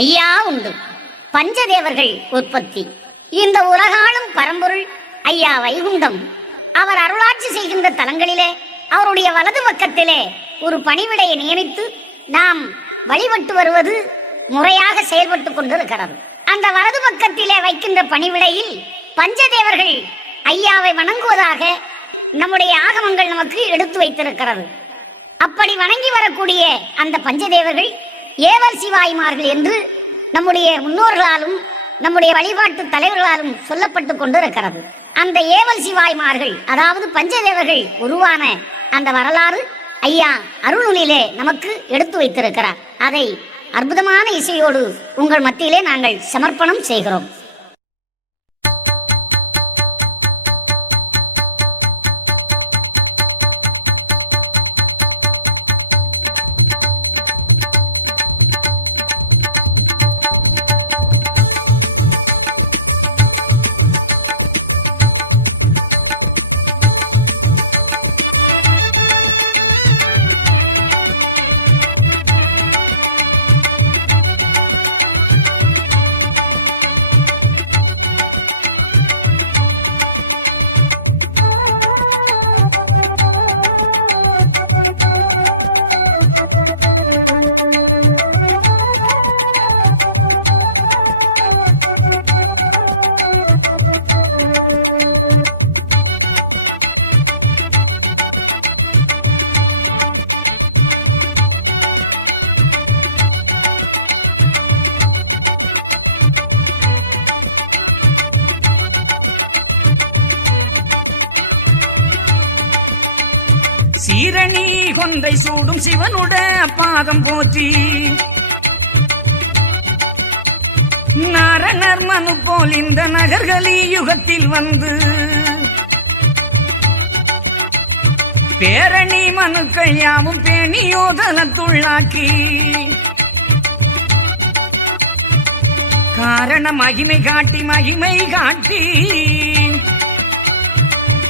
ஐயா உண்டு. பஞ்சதேவர்கள் உற்பத்தி. இந்த உலகாளும் பரம்பொருள் ஐயா வைகுண்டம். அவர் அருளாட்சி செய்கின்ற தலங்களிலே அவருடைய வலது பக்கத்திலே ஒரு பணிவிடையை நியமித்து நாம் வழிபட்டு வருவது முறையாக செயல்பட்டு கொண்டிருக்கிறது. அந்த வலது பக்கத்திலே வைக்கின்ற பணிவிடையில் பஞ்சதேவர்கள் ஐயாவை வணங்குவதாக நம்முடைய ஆகமங்கள் நமக்கு எடுத்து வைத்திருக்கிறது. அப்படி வணங்கி வரக்கூடிய அந்த பஞ்சதேவர்கள் ஏவல் சிவாய்மார்கள் என்று நம்முடைய முன்னோர்களாலும் நம்முடைய வழிபாட்டு தலைவர்களாலும் சொல்லப்பட்டு கொண்டிருக்கிறது. அந்த ஏவல் சிவாய்மார்கள், அதாவது பஞ்சதேவர்கள் உருவான அந்த வரலாறு ஐயா அருள்நூலிலே நமக்கு எடுத்து வைத்திருக்கிறார். அதை அற்புதமான இசையோடு உங்கள் மத்தியிலே நாங்கள் சமர்ப்பணம் செய்கிறோம். சீரணி கொன்றை சூடும் சிவனுட பாதம் போற்றி, நாரணர் மனு போல் இந்த நகர்களி யுகத்தில் வந்து பேரணி மனுக்கள் யாவும் பேணியோதனத்துள்ளாக்கி காரண மகிமை காட்டி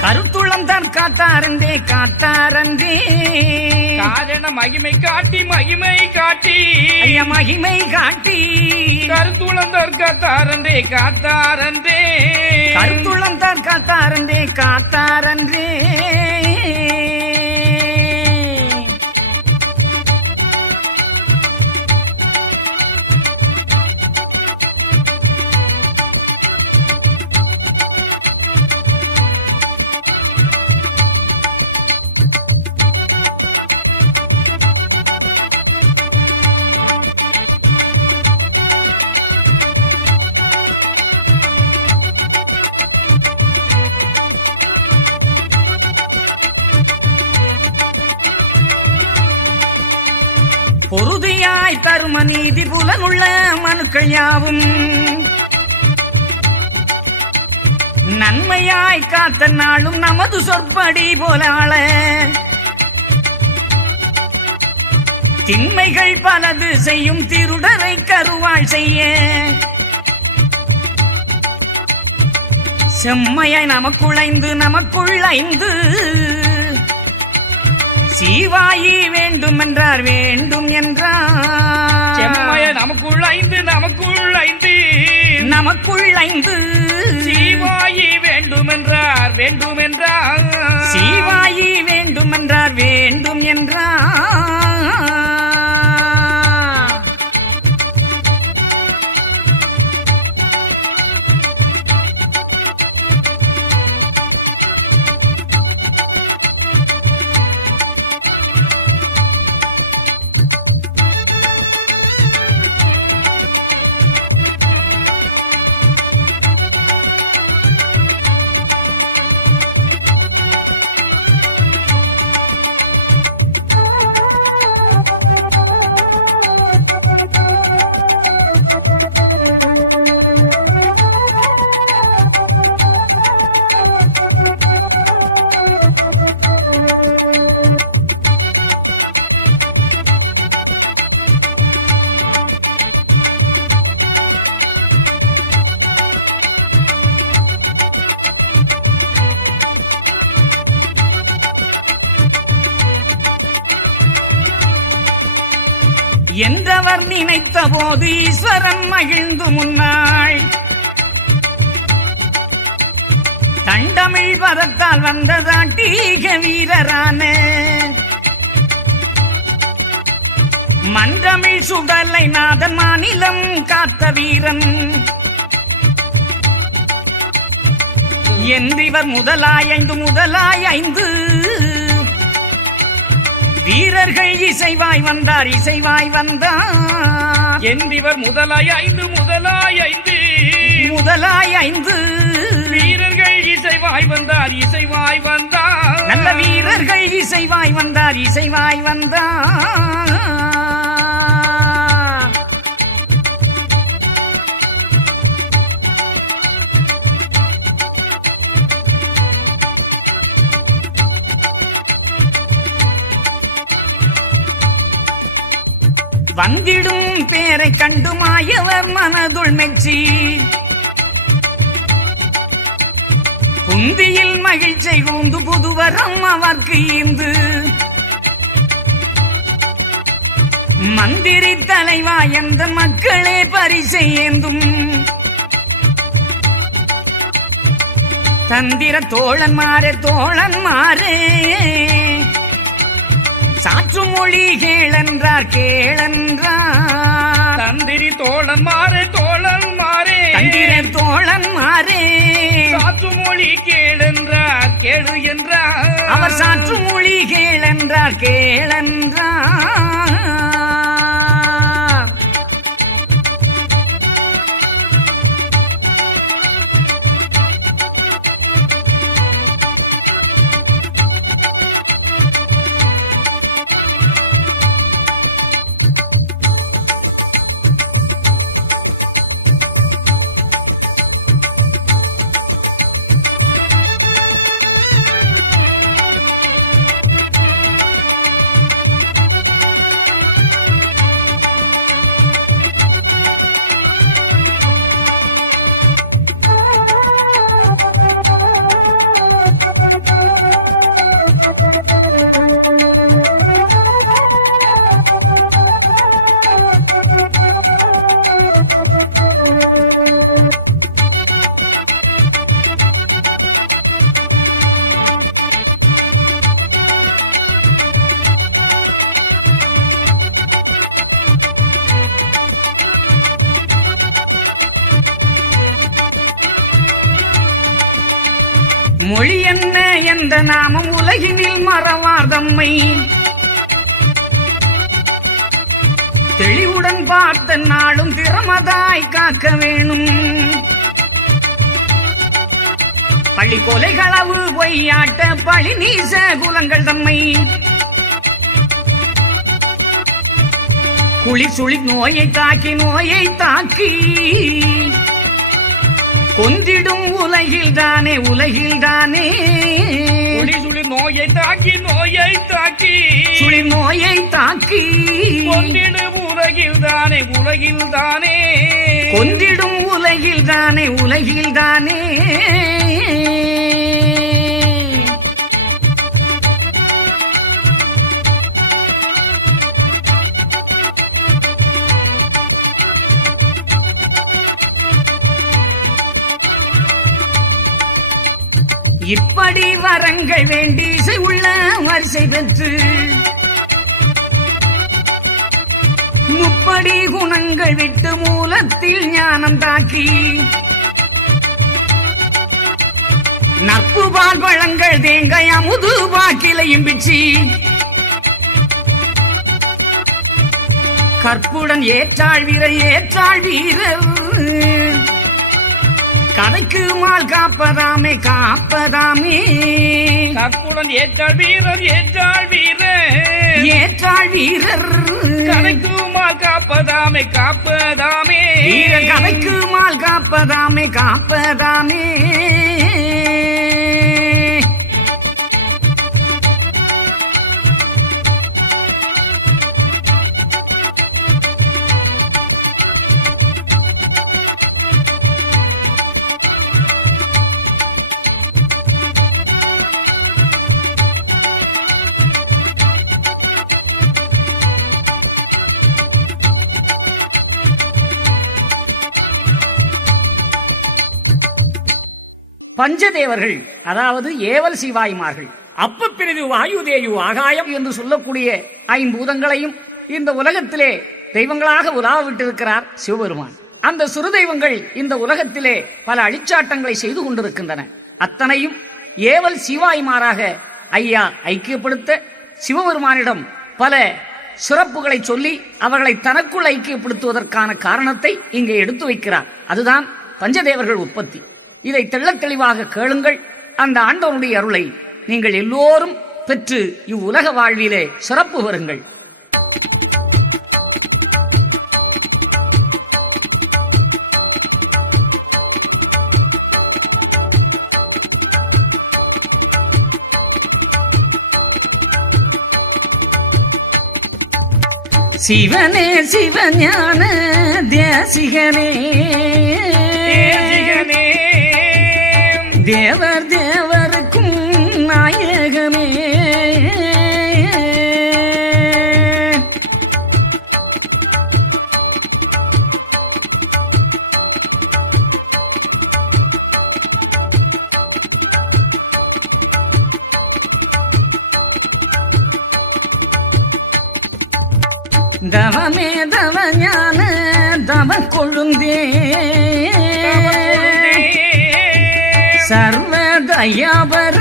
கருத்துளம் தான் காத்தாரந்தே காரண மகிமை காட்டி ஐயா மகிமை காட்டி கருத்துளம் தான் காத்தாரந்தே கருத்துளம் தான் காத்தாரந்தே பொருதியாய் தரும நீதி புலனுள்ள மனுக்கள் யாவும் நன்மையாய் காத்த நாளும் நமது சொற்படி போலாள திண்மைகள் பலது செய்யும் திருடரை கருவாள் செய்ய செம்மையாய் நமக்குள்ளைந்து சீவாயி வேண்டும் என்றார் செம்மைய நமக்குள்ளைந்து சீவாயி வேண்டும் என்றார் சீவாயி வேண்டும் என்றார் அவர் நினைத்த போது ஈஸ்வரன் மகிழ்ந்து முன்னாள் தண்டமிழ் பதத்தால் வந்ததாட்டீக வீரரான மன்றமிழ் சுடலை நாதன் மாநிலம் காத்த வீரன் என்றிவர் முதலாய் ஐந்து வீரர்கள் இசைவாய் வந்தார் என்றிவர் முதலாய் ஐந்து வீரர்கள் இசைவாய் வந்தார் நல்ல வீரர்கள் இசைவாய் வந்தார் வந்திடும் பேரை கண்டு மாயவர் மனதுள் மெச்சி புந்தியில் மகிழ்ச்சி கூந்து புதுவரம் அவர்க்கு ஈந்து மந்திரி தலைவா எந்த மக்களே பரிசை ஏந்தும் தந்திர தோழன்மாரே சாற்று மொழி கேளென்றார் தந்திரி தோழன்மாரே தந்திர தோழன்மாரே சாற்று மொழி கேளு என்றார் அவர் சாற்று மொழி கேளென்றார் மொழி என்ன என்ற நாமம் உலகினில் மறவாதம்மை தெளிவுடன் பார்த்த நாளும் திறமதாய் காக்க வேணும் பள்ளி கொலைகளவு பொய்யாட்ட பழி நீச குலங்கள் தம்மை குளி சுழி நோயை தாக்கி கொந்திடும் உலகில்தானே சுழி நோயை தாக்கி சுழி நோயை தாக்கி கொந்திடும் உலகில்தானே கொந்திடும் உலகில்தானே இப்படி வரங்கள் வேண்டி உள்ள வரிசை பெற்று முப்படி குணங்கள் விட்டு மூலத்தில் ஞானம் தாக்கி நட்பு பால் பழங்கள் தேங்காய் அமுது பாக்கிலையும் பிச்சி கற்புடன் ஏற்றாள் வீரர் கதைக்கு மால் காப்பதாமே கற்புடன் ஏற்றாள் வீரர் கதைக்கு மால் காப்பதாமே வீரர் கதைக்கு மால் காப்பதாமே பஞ்சதேவர்கள், அதாவது ஏவல் சிவாய்மார்கள், அப்ப பிரிது வாயுதேயு ஆகாயம் என்று சொல்லக்கூடிய ஐம்பூதங்களையும் இந்த உலகத்திலே தெய்வங்களாக உலாவ விட்டிருக்கிறார் சிவபெருமான். அந்த சிறு தெய்வங்கள் இந்த உலகத்திலே பல அழிச்சாட்டங்களை செய்து கொண்டிருக்கின்றன. அத்தனையும் ஏவல் சிவாய்மாராக ஐயா ஐக்கியப்படுத்த சிவபெருமானிடம் பல சிறப்புகளை சொல்லி அவர்களை தனக்குள் ஐக்கியப்படுத்துவதற்கான காரணத்தை இங்கே எடுத்து வைக்கிறார். அதுதான் பஞ்சதேவர்கள் உற்பத்தி. இதை தெள்ளத் தெளிவாக கேளுங்கள். அந்த ஆண்டவனுடைய அருளை நீங்கள் எல்லோரும் பெற்று இவ்வுலக வாழ்விலே சிறப்பு பெறுங்கள். சிவனே சிவஞான தேசிகனே தேவர் தேவருக்கும் நாயகமே, தவமே தவஞான தவ கொழுந்தே சர்வ தயாபர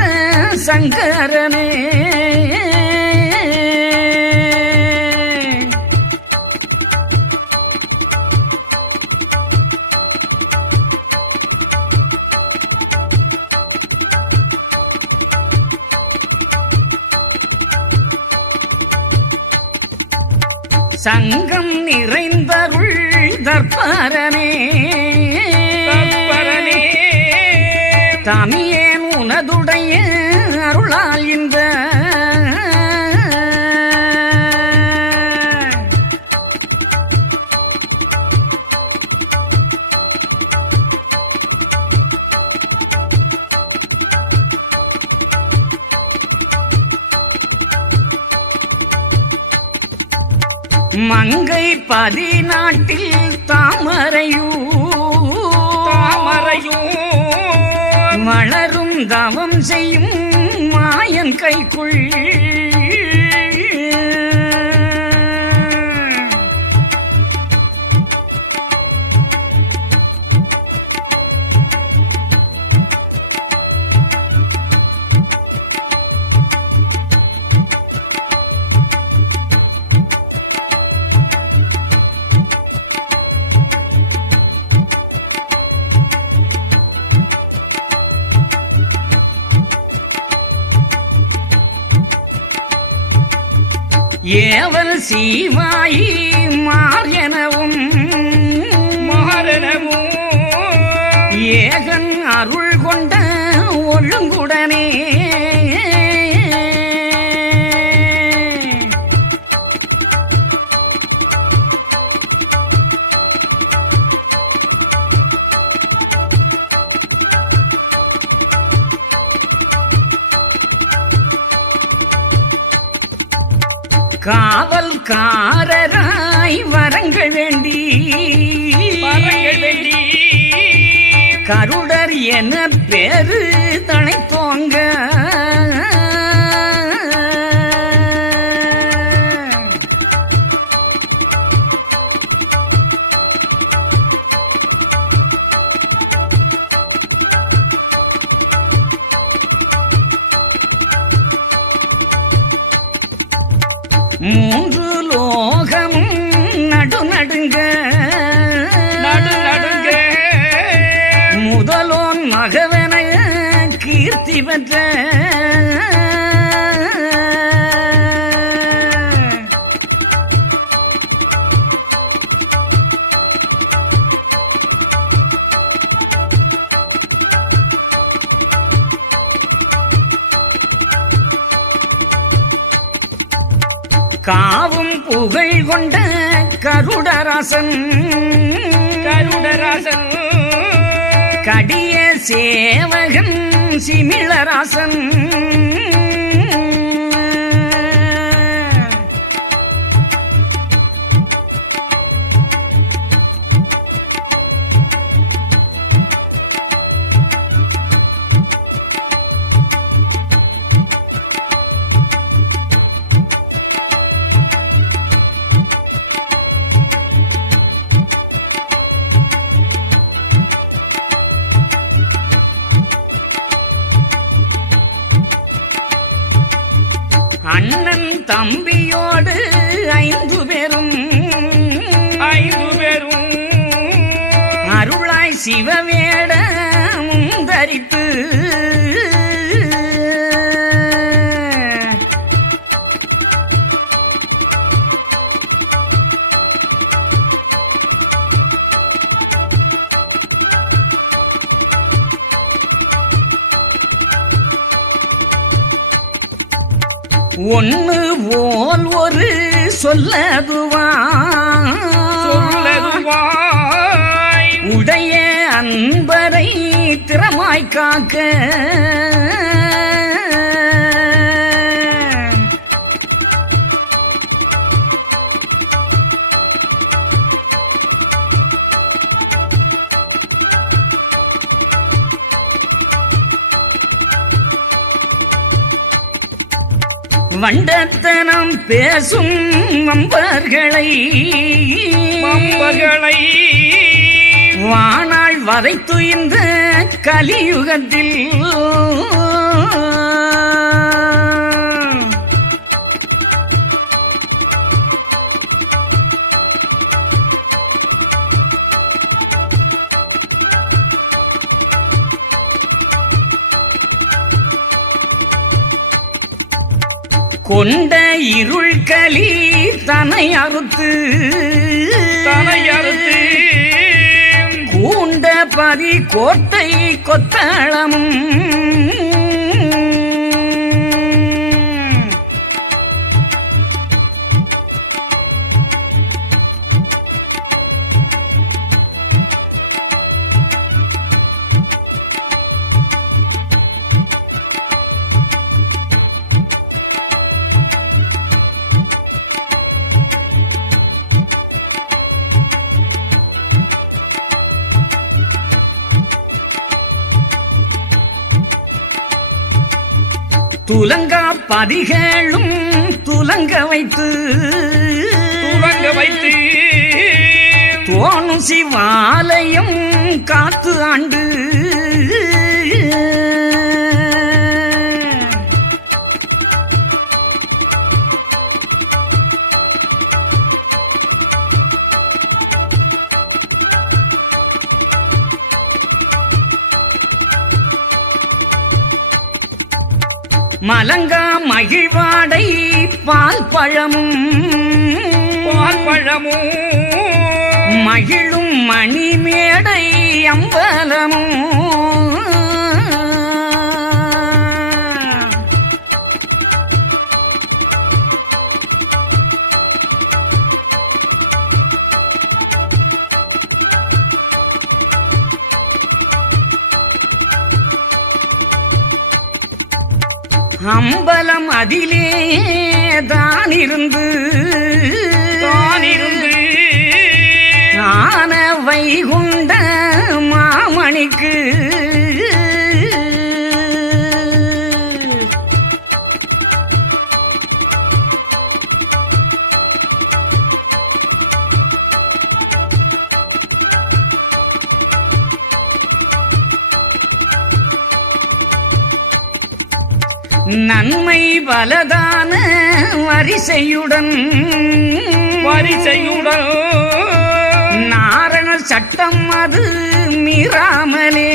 சங்கரனே, சங்கம் நிறைந்தருள் தர்ப்பரனே தமியேன் உனதுடைய அருளால் இந்த மங்கை 14 தாமரையூர் மலரும் தவம் செய்யும் மாயன் கைக்குள் ஏவல் சீவாயி மாறெனவும் ஏகன் அருள் கொண்ட ஒழுங்குடனே காவல்காரராய் வரங்கள் வேண்டி கருடர் என பேரு தனைத்தோங்க மூன்று லோகமும் நடுநடுங்க முதலோன் மகவன கீர்த்தி பெற்ற காவும் புகழ் கொண்ட கருடராசன் கடிய சேவகன் சிமிழராசன் அண்ணன் தம்பியோடு 5 பேரும் அருளாய் சிவவேடமும் தரித்து ஒன்னு போல் ஒரு சொல்லதுவாய் உடைய அன்பரை திறமாய் காக்க வண்டத்தனம் பேசும் வம்பர்களை வானாள் வதைத்து இந்த கலியுகத்தில் கொண்ட இருள்களி தனை அறுத்து கூண்ட பதி கோட்டை கொத்தளமும் துலங்கா பதிகளும் துலங்க வைத்து தோணும் சிவாலயம் காத்து ஆண்டு மலங்கா மகிழ்வாடை பால் பழமும் மகிழும் மணிமேடை அம்பலமும் அம்பலம் அதிலே தானிருந்து ஆன வைகுண்ட மாமணிக்கு நன்மை பலதான வரிசையுடன் நாரண சட்டம் அது மீறாமலே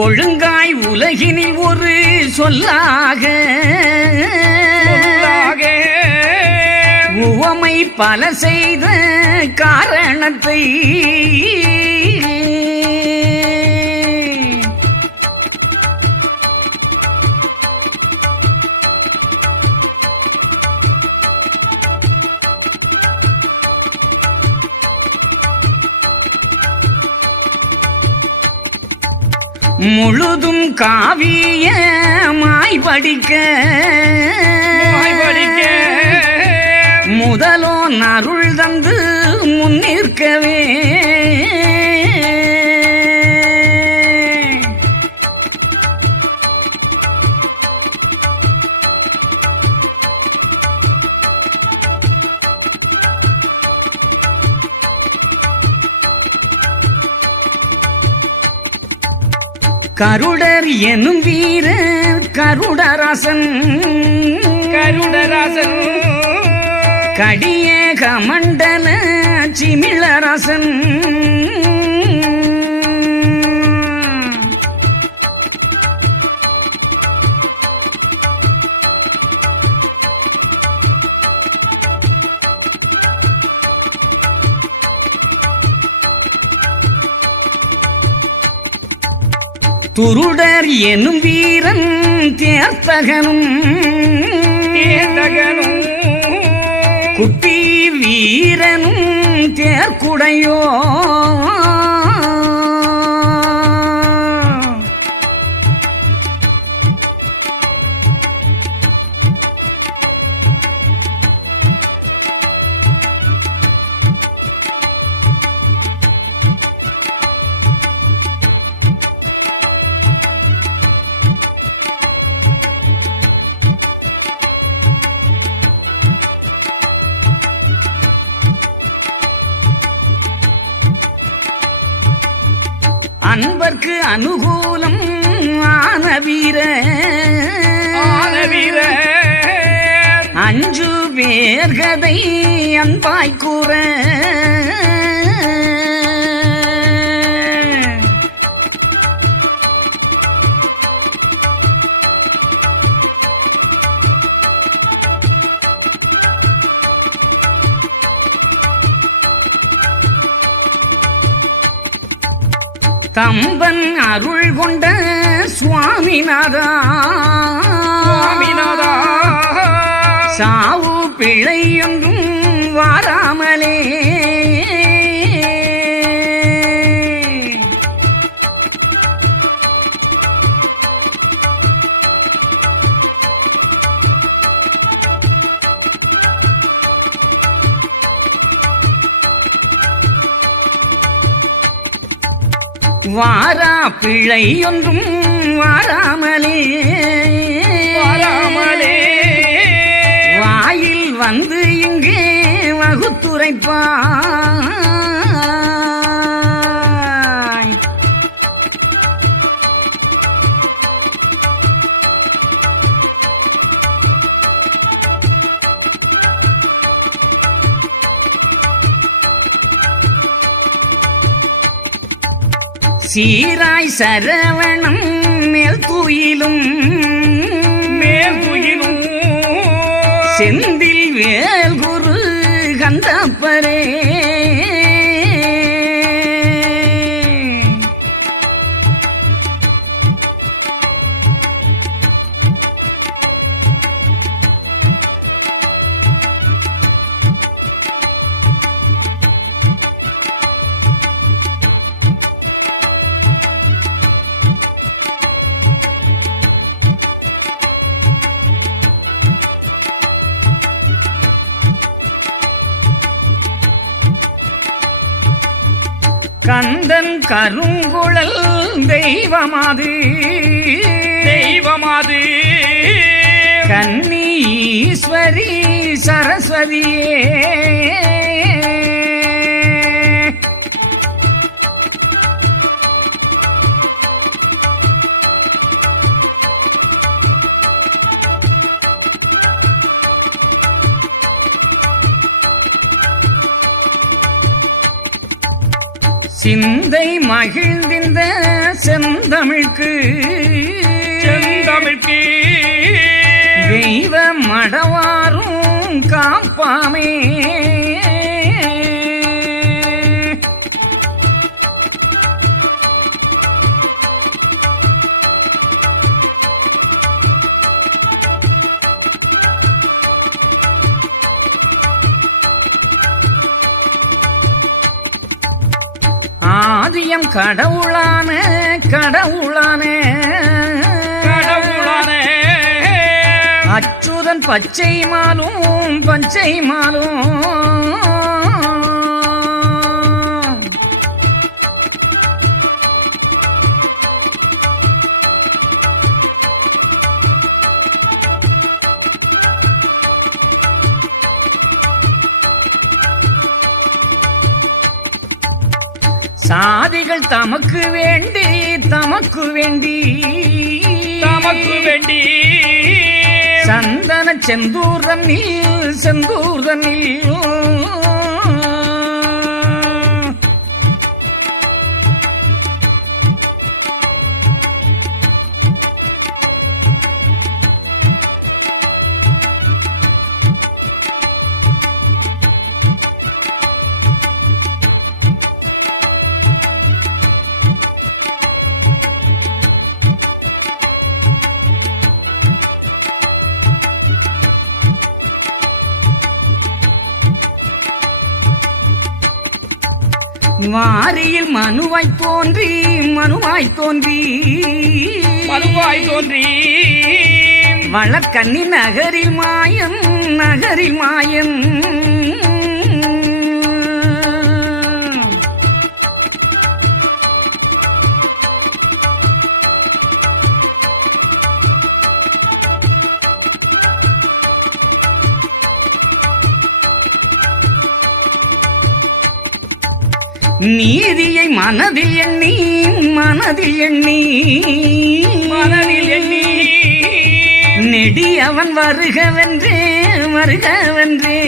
ஒழுங்காய் உலகினில் ஒரு சொல்லாக உவமை பல செய்த காரணத்தை முழுதும் காவியமாய் படிக்க முதலோன் அருள் தந்து முன்னிற்கவே கருடர் எனும் வீர கருடராசன் கடிய கமண்டல சிமிழரசன் துருடர் எனும் வீரன் தேர்த்தகனும் குட்டி வீரனும் தேர்க்குடையோ அன்பர்க்கு அனுகூலம் ஆன வீர அஞ்சு பேர்கதை அன்பாய் கூற கம்பன் அருள் கொண்ட சுவாமிநாதா சாவு பிழை ஒன்றும் வாராமலே வாரா பிழை ஒன்றும் வாராமலே வாயில் வந்து இங்கே வகுத்துரைப்பாய் சீராய் சரவணம் மேல் துயிலும் செந்தில் வேல் குரு கந்தப்பரே கந்தன் கருங்குழல் தெய்வமாது கன்னி ஈஸ்வரி சரஸ்வதியே சிந்தை மகிழ்ந்திந்த செந்தமிழ்க்கு தெய்வ மடவாரும் காப்பாமே ஆதியம் கடவுளான கடவுளான கடவுளானே அச்சுதன் பச்சை மாலும் பச்சை மாலும் சாதிகள் தமக்கு வேண்டி தமக்கு வேண்டி தமக்கு வேண்டி சந்தன செந்தூர்தனில் செந்தூர்தனில் வாரியில் மனுவாய் தோன்றி மனுவாய் தோன்றி மதுவாய் தோன்றி வளர்கண்ணி நகரில் மாயன் நகரில் மாயன் நீதியை மனதில் எண்ணி மனதில் எண்ணி மனதில் எண்ணி நெடி அவன் வருகவென்றே வருகவென்றே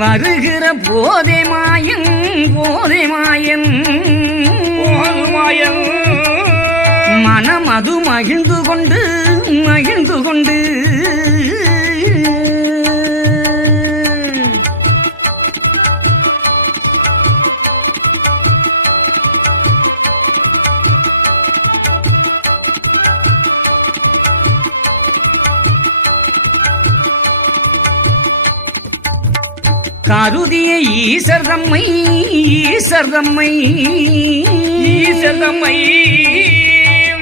வருகிற போதே மாயன் போதே மாயன் போதுமாயன் மனம் அது மகிழ்ந்து கொண்டு மகிழ்ந்து கொண்டு கருதிய ஈசர் தம்மை ஈசர் தம்மை ஈசர் தம்மை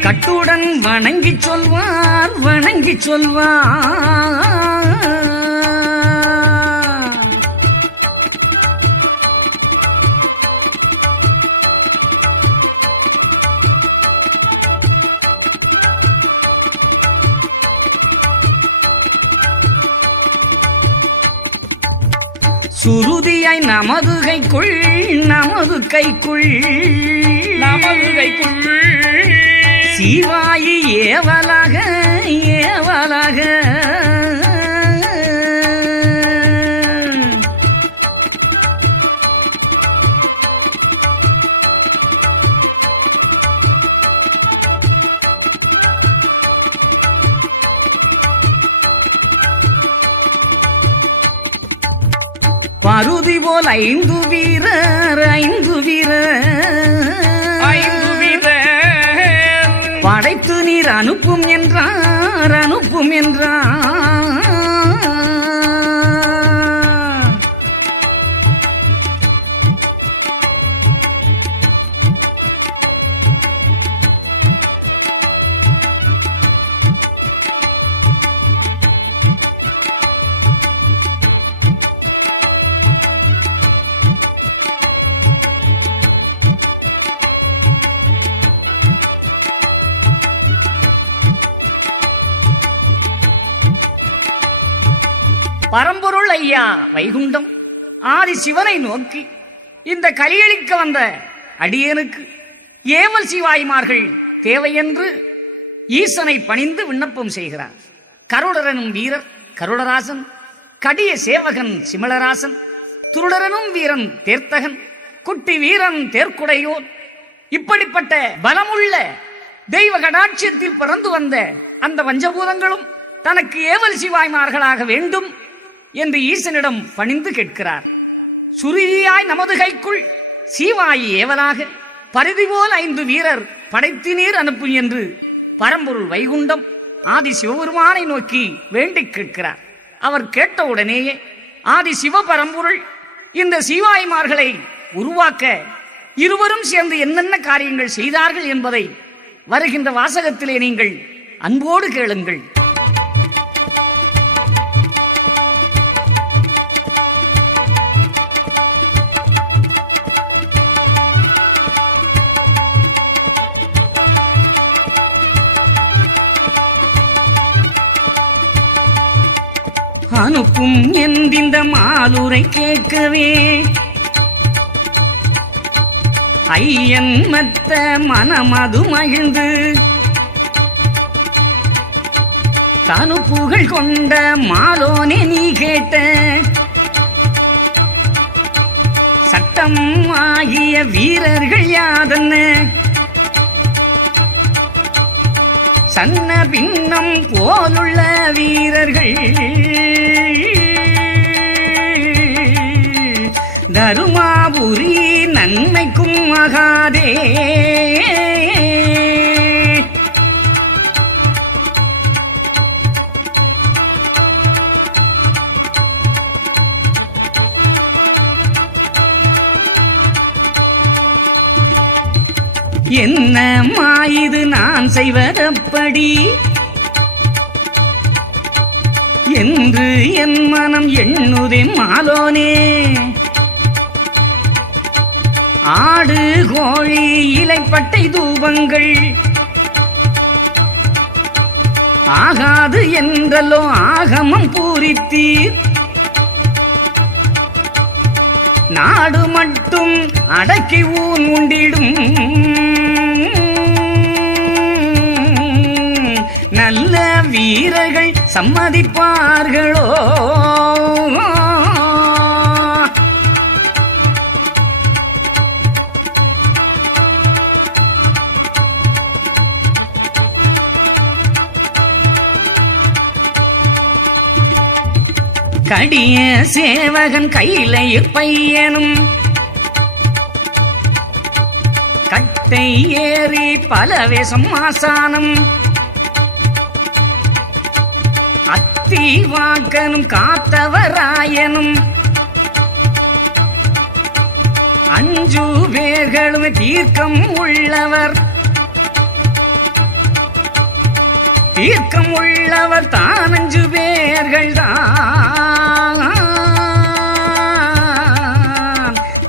கட்டுடன் வணங்கி சொல்வார் வணங்கி சொல்வார் சுருதியாய் நமது கைக்குள் நமது கைக்குள் நமது கைக்குள் சிவாயி ஏவலாக ஏவலாக பருதி போல் ஐந்து வீரர் ஐந்து வீரர் ஐந்து வீரர் படைத்து நீர் அனுப்பும் என்றார் அனுப்பும் என்றார் பரம்பொருள் ஐயா வைகுண்டம் ஆதி சிவனை நோக்கி இந்த கலியளிக்க வந்த அடியேனுக்கு ஏவல் சிவாய்மார்கள் தேவையென்று ஈசனை பணிந்து விண்ணப்பம் செய்கிறார். கருடரனும் வீரர் கருடராசன், கடிய சேவகன் சிமலராசன், துருடரனும் வீரன் தேர்த்தகன், குட்டி வீரன் தேர்க்குடையோர் இப்படிப்பட்ட பலமுள்ள தெய்வ கடாட்சியத்தில் பிறந்து வந்த அந்த பஞ்சபூதங்களும் தனக்கு ஏவல் சிவாய்மார்களாக வேண்டும் என்று ஈசனிடம் பணிந்து கேட்கிறார். சுருதியாய் நமது கைக்குள் சீவாயி ஏவலாக பரிதி போல் 5 வீரர் படைத்தினீர் அனுப்பும் என்று பரம்பொருள் வைகுண்டம் ஆதி சிவபெருமானை நோக்கி வேண்டிக் கேட்கிறார். அவர் கேட்டவுடனேயே ஆதி சிவபரம்பொருள் இந்த சீவாய்மார்களை உருவாக்க இருவரும் சேர்ந்து என்னென்ன காரியங்கள் செய்தார்கள் என்பதை வருகின்ற வாசகத்திலே நீங்கள் அன்போடு கேளுங்கள். அனுப்பும் எந்திந்த மாலுரை கேட்கவே ஐயன் மத்த மனமது மகிழ்ந்து தனு புகழ் கொண்ட மாலோனே நீ கேட்ட சட்டம் ஆகிய வீரர்கள் யாதன்ன சன்ன பின்னம் போலுள்ள வீரர்கள் தருமாபுரி நன்மைக்கும் ஆகாதே என்ன மாயுது நான் செய்வதப்படி என்று என் மனம் எண்ணுதே மாலோனே. ஆடு கோழி இலைப்பட்டை தூபங்கள் ஆகாது என்றல்லோ ஆகமம் பூரித்தீர். நாடு மட்டும் அடக்கி ஊன் உண்டிடும் நல்ல வீரர்கள் சம்மதிப்பார்களோ. கடிய சேவகன் கையிலையில் பையனும் கட்டை ஏறி பல வேஷம் ஆசானம் அத்தி வாக்கனும் காத்தவராயனும் 5 பேர்களும் தீர்க்கம் உள்ளவர். தீர்க்கம் உள்ளவர் தான் 5 பேர்கள் தான்.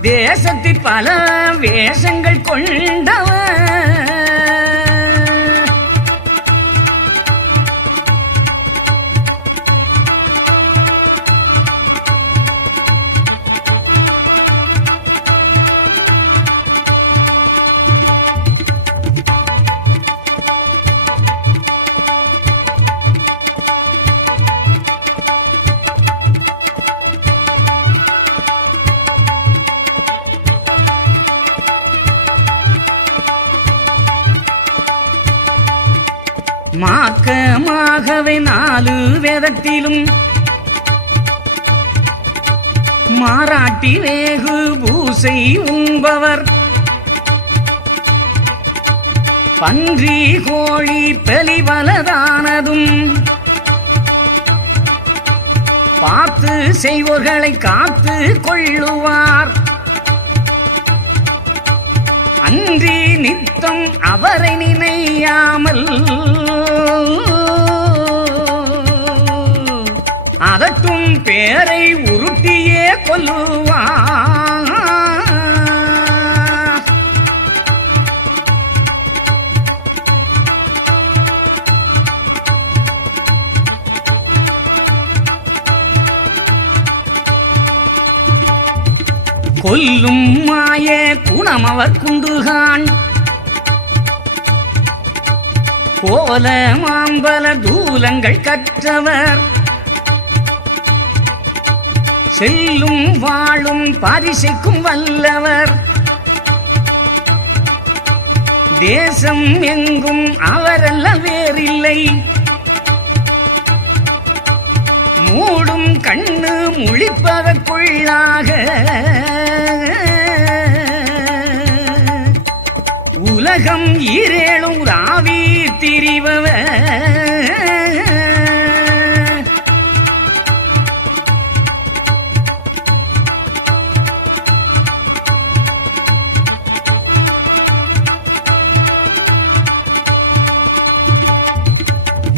தேசத்தில் பல வேஷங்கள் கொண்டவர். மாக்கமாகவே 4 வேதத்திலும் மாறாட்டி வேகு பூசை உண்பவர். பன்றி கோழி பலிவலதானதும் பார்த்து செய்வோர்களை காத்து கொள்ளுவார். அன்றி நித்தம் அவரை நினையாமல் அதட்டும் பேரை உருட்டியே கொல்லுவார். கொல்லும் மாய குணமவர் குண்டுகான் கோல மாம்பல தூலங்கள் கற்றவர். செல்லும் வாழும் பரிசைக்கும் வல்லவர். தேசம் எங்கும் அவரல்ல வேறில்லை. மூடும் கண்ணு முழிப்பதற்குள்ளாக உலகம் ஈரேழும் ராவி திரிபவர்.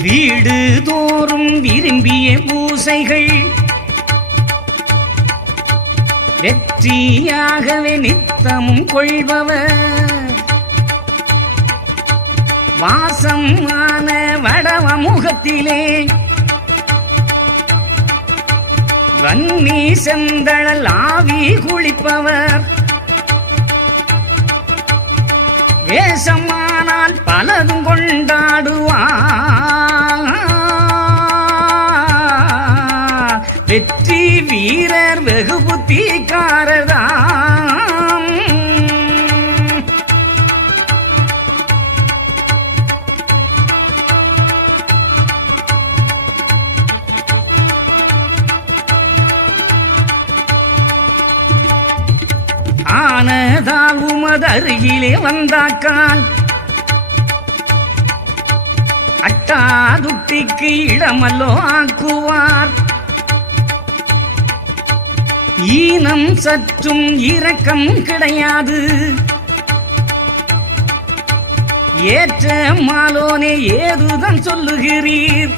வீடு தோறும் விரும்பிய பூசைகள் வெற்றியாகவே நித்தமும் கொள்பவர். வாசமான வடவ முகத்திலே வன்னி செந்தழல் ஆவி குளிப்பவர். வேஷமானால் பலதும் கொண்டாடுவார். வெற்றி வீரர் வெகு புத்திக்காரதாம். ஆனதால் உமது அருகிலே வந்தாக்கால் அட்டாதுட்டிக்கு இடமல்லோ ஆக்குவார். ஈனம் சற்றும் இரக்கம் கிடையாது. ஏற்ற மாலோனே ஏதுதான் சொல்லுகிறீர்.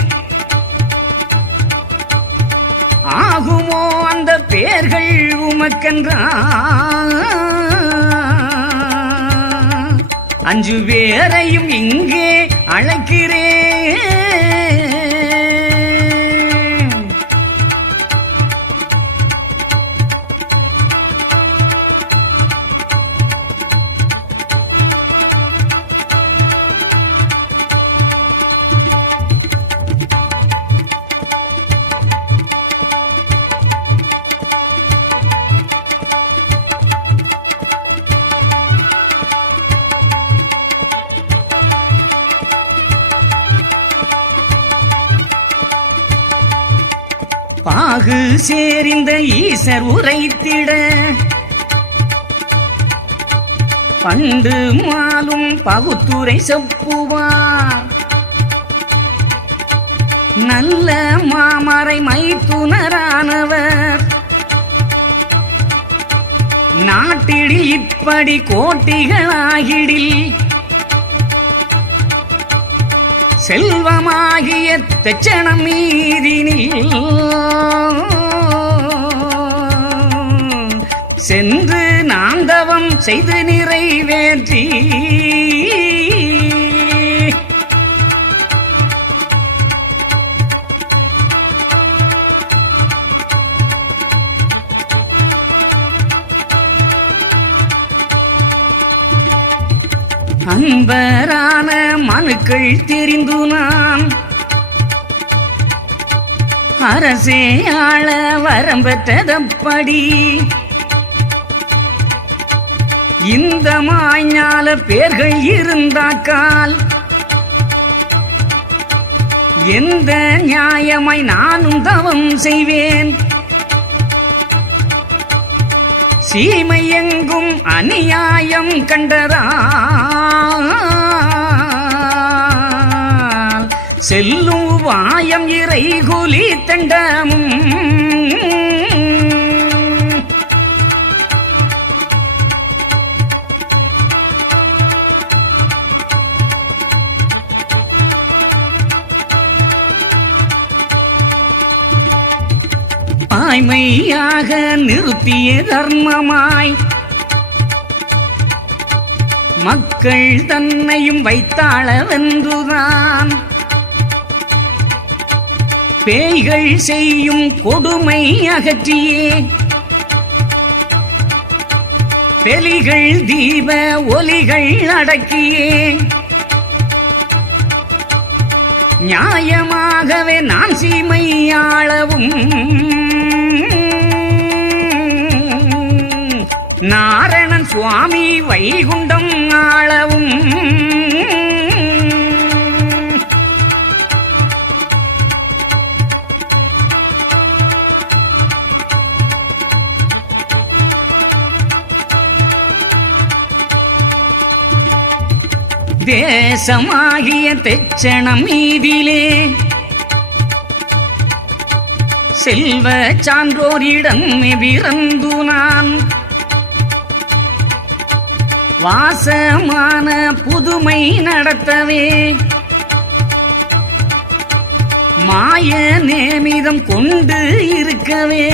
ஆகுமோ அந்த பேர்கள் உமக்கென்றான். அஞ்சு பேரையும் இங்கே அழைக்கிறேன். பாகு சேரிந்த ஈசர் உரைத்திட பண்டு மாலும் பகுத்துரை செப்புவார். நல்ல மாமரை மைத்துனரானவர் நாட்டிடில் இப்படி கோட்டிகளாகிடில் செல்வமாகிய தெச்சனம் மீதினில் சென்று நாந்தவம் செய்து நிறைவேற்றி அன்பரான மனுக்கள் தெரிந்து நான் அரசே ஆள வரம் பெற்றதப்படி இந்த மாய்ஞால பேர்கள் இருந்தாக்கால் எந்த நியாயமாய் நானும் தவம் செய்வேன். சீமை எங்கும் அநியாயம் கண்டதால் செல்லும் வாயம் இறை கூலி தண்டமும் ஆய்மையாக நிறுத்திய தர்மமாய் மக்கள் தன்னையும் வைத்தாளவென்றுதான் பேய்கள் செய்யும் கொடுமை அகற்றியே பெலிகள் தீப ஒலிகள் அடக்கியே நியாயமாகவே நான் சீமையாளவும் நாரணன் சுவாமி வைகுண்டம் ஆளவும் தேசமாகிய தெச்சணம் மீதிலே செல்வ சான்றோரிடம் பிறந்து நான் வாசமான புதுமை நடத்தவே மாய நேமிதம் கொண்டு இருக்கவே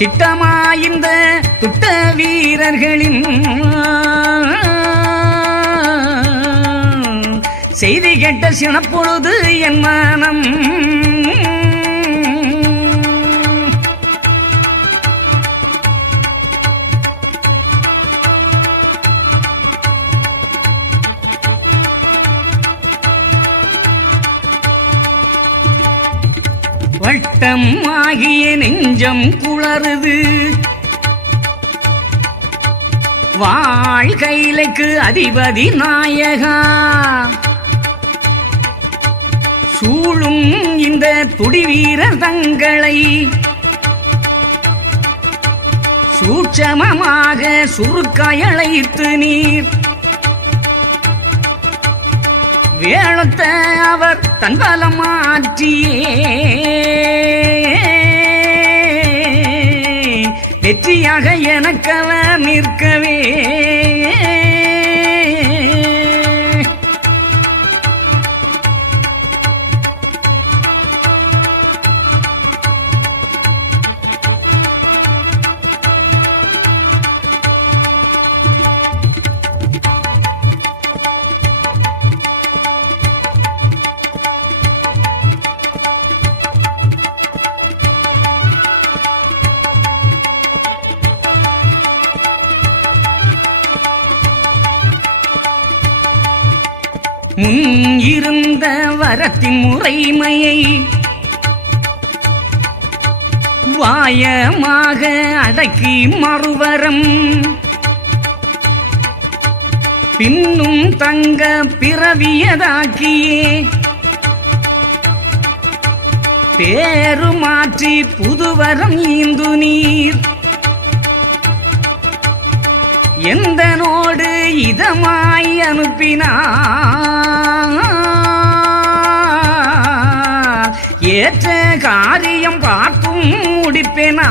திட்டமாயிருந்த துட்ட வீரர்களின் செய்தி கேட்ட சினப்பொழுது என் மனம் வட்டம் ஆகிய நெஞ்சம் குளறுது வாழ்க்கைக்கு அதிபதி நாயகா சூழும் இந்த துடிவீரர் தங்களை சூட்சமமாக சுருக்காயழைத்து நீர் வேளத்த அவர் தன்பலம் மாற்றியே வெற்றியாக எனக்கவர் நிற்கவே முன் இருந்த வரத்தின் முறைமையை வாயமாக அடக்கி மறுவரம் பின்னும் தங்க பிறவியதாக்கியே பேரு மாற்றி புதுவரம் ஈந்து நீர் எந்த நோடு இதமாய் அனுப்பினார் ஏற்ற காரியம் பார்த்தும் முடிப்பேனா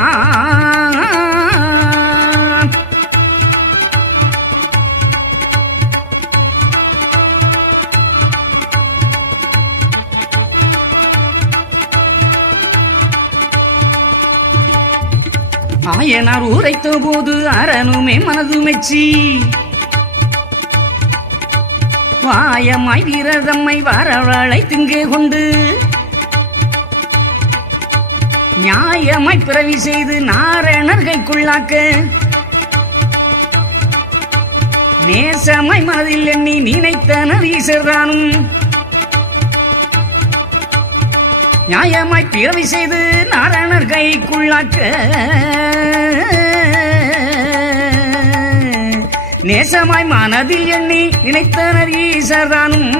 ஆயனார் உரைத்த போது அரணுமே மனது மெச்சி வாயமாய் வீரதம்மை வரவழை திங்கே கொண்டு நியாயமாய் பிறவி செய்து நாரணர் கைக்குள்ளாக்க நேசமாய் மனதில் எண்ணி நினைத்தனர் ஈசர்தானும் நியாயமாய் பிறவி செய்து நாரணர் கைக்குள்ளாக்க நேசமாய் மனதில் எண்ணி நினைத்தனர் ஈசர்தானும்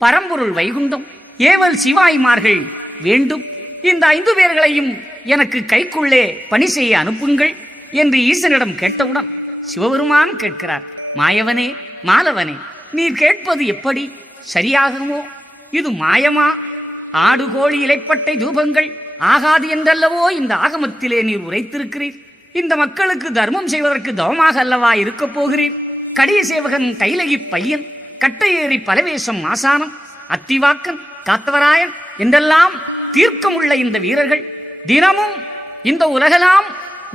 பரம்பொருள் வைகுண்டம் ஏவல் சிவாய்மார்கள் வேண்டும். இந்த 5 பேர்களையும் எனக்கு கைக்குள்ளே பணி செய்ய அனுப்புங்கள் என்று ஈசனிடம் கேட்டவுடன் சிவபெருமான் கேட்கிறார், மாயவனே மாலவனே, நீர் கேட்பது எப்படி சரியாகுமோ? இது மாயமா? ஆடு கோழி இலைப்பட்டை தூபங்கள் ஆகாது என்றல்லவோ இந்த ஆகமத்திலே நீர் உரைத்திருக்கிறீர். இந்த மக்களுக்கு தர்மம் செய்வதற்கு தவமாக அல்லவா இருக்கப் போகிறீர்? கடிய சேவகன் கைலகி பையன், கட்டையேறி பலவேசம் ஆசானம், அத்திவாக்கன், காத்தவராயன் என்றெல்லாம் தீர்க்கமுள்ள இந்த வீரர்கள் தினமும் இந்த உலகெல்லாம்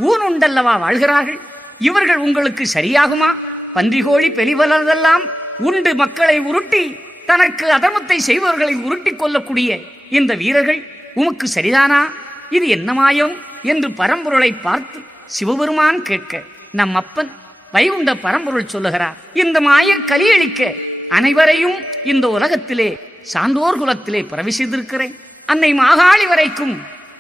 ஊனுண்டல்லவா வாழ்கிறார்கள். இவர்கள் உங்களுக்கு சரியாகுமா? பன்றிகோழி பெலிவலதெல்லாம் உண்டு மக்களை உருட்டி தனக்கு அதர்மத்தை செய்பவர்களை உருட்டி கொள்ளக்கூடிய இந்த வீரர்கள் உமக்கு சரிதானா? இது என்ன மாயம் என்று பரம்பொருளை பார்த்து சிவபெருமான் கேட்க நம் அப்பன் வைகுண்ட பரம்பொருள் சொல்லுகிறார், இந்த மாய கலியளிக்க அனைவரையும் இந்த உலகத்திலே சான்றோர் குலத்திலே பிறவி செய்திருக்கிறேன். அன்னை மாகாளி வரைக்கும்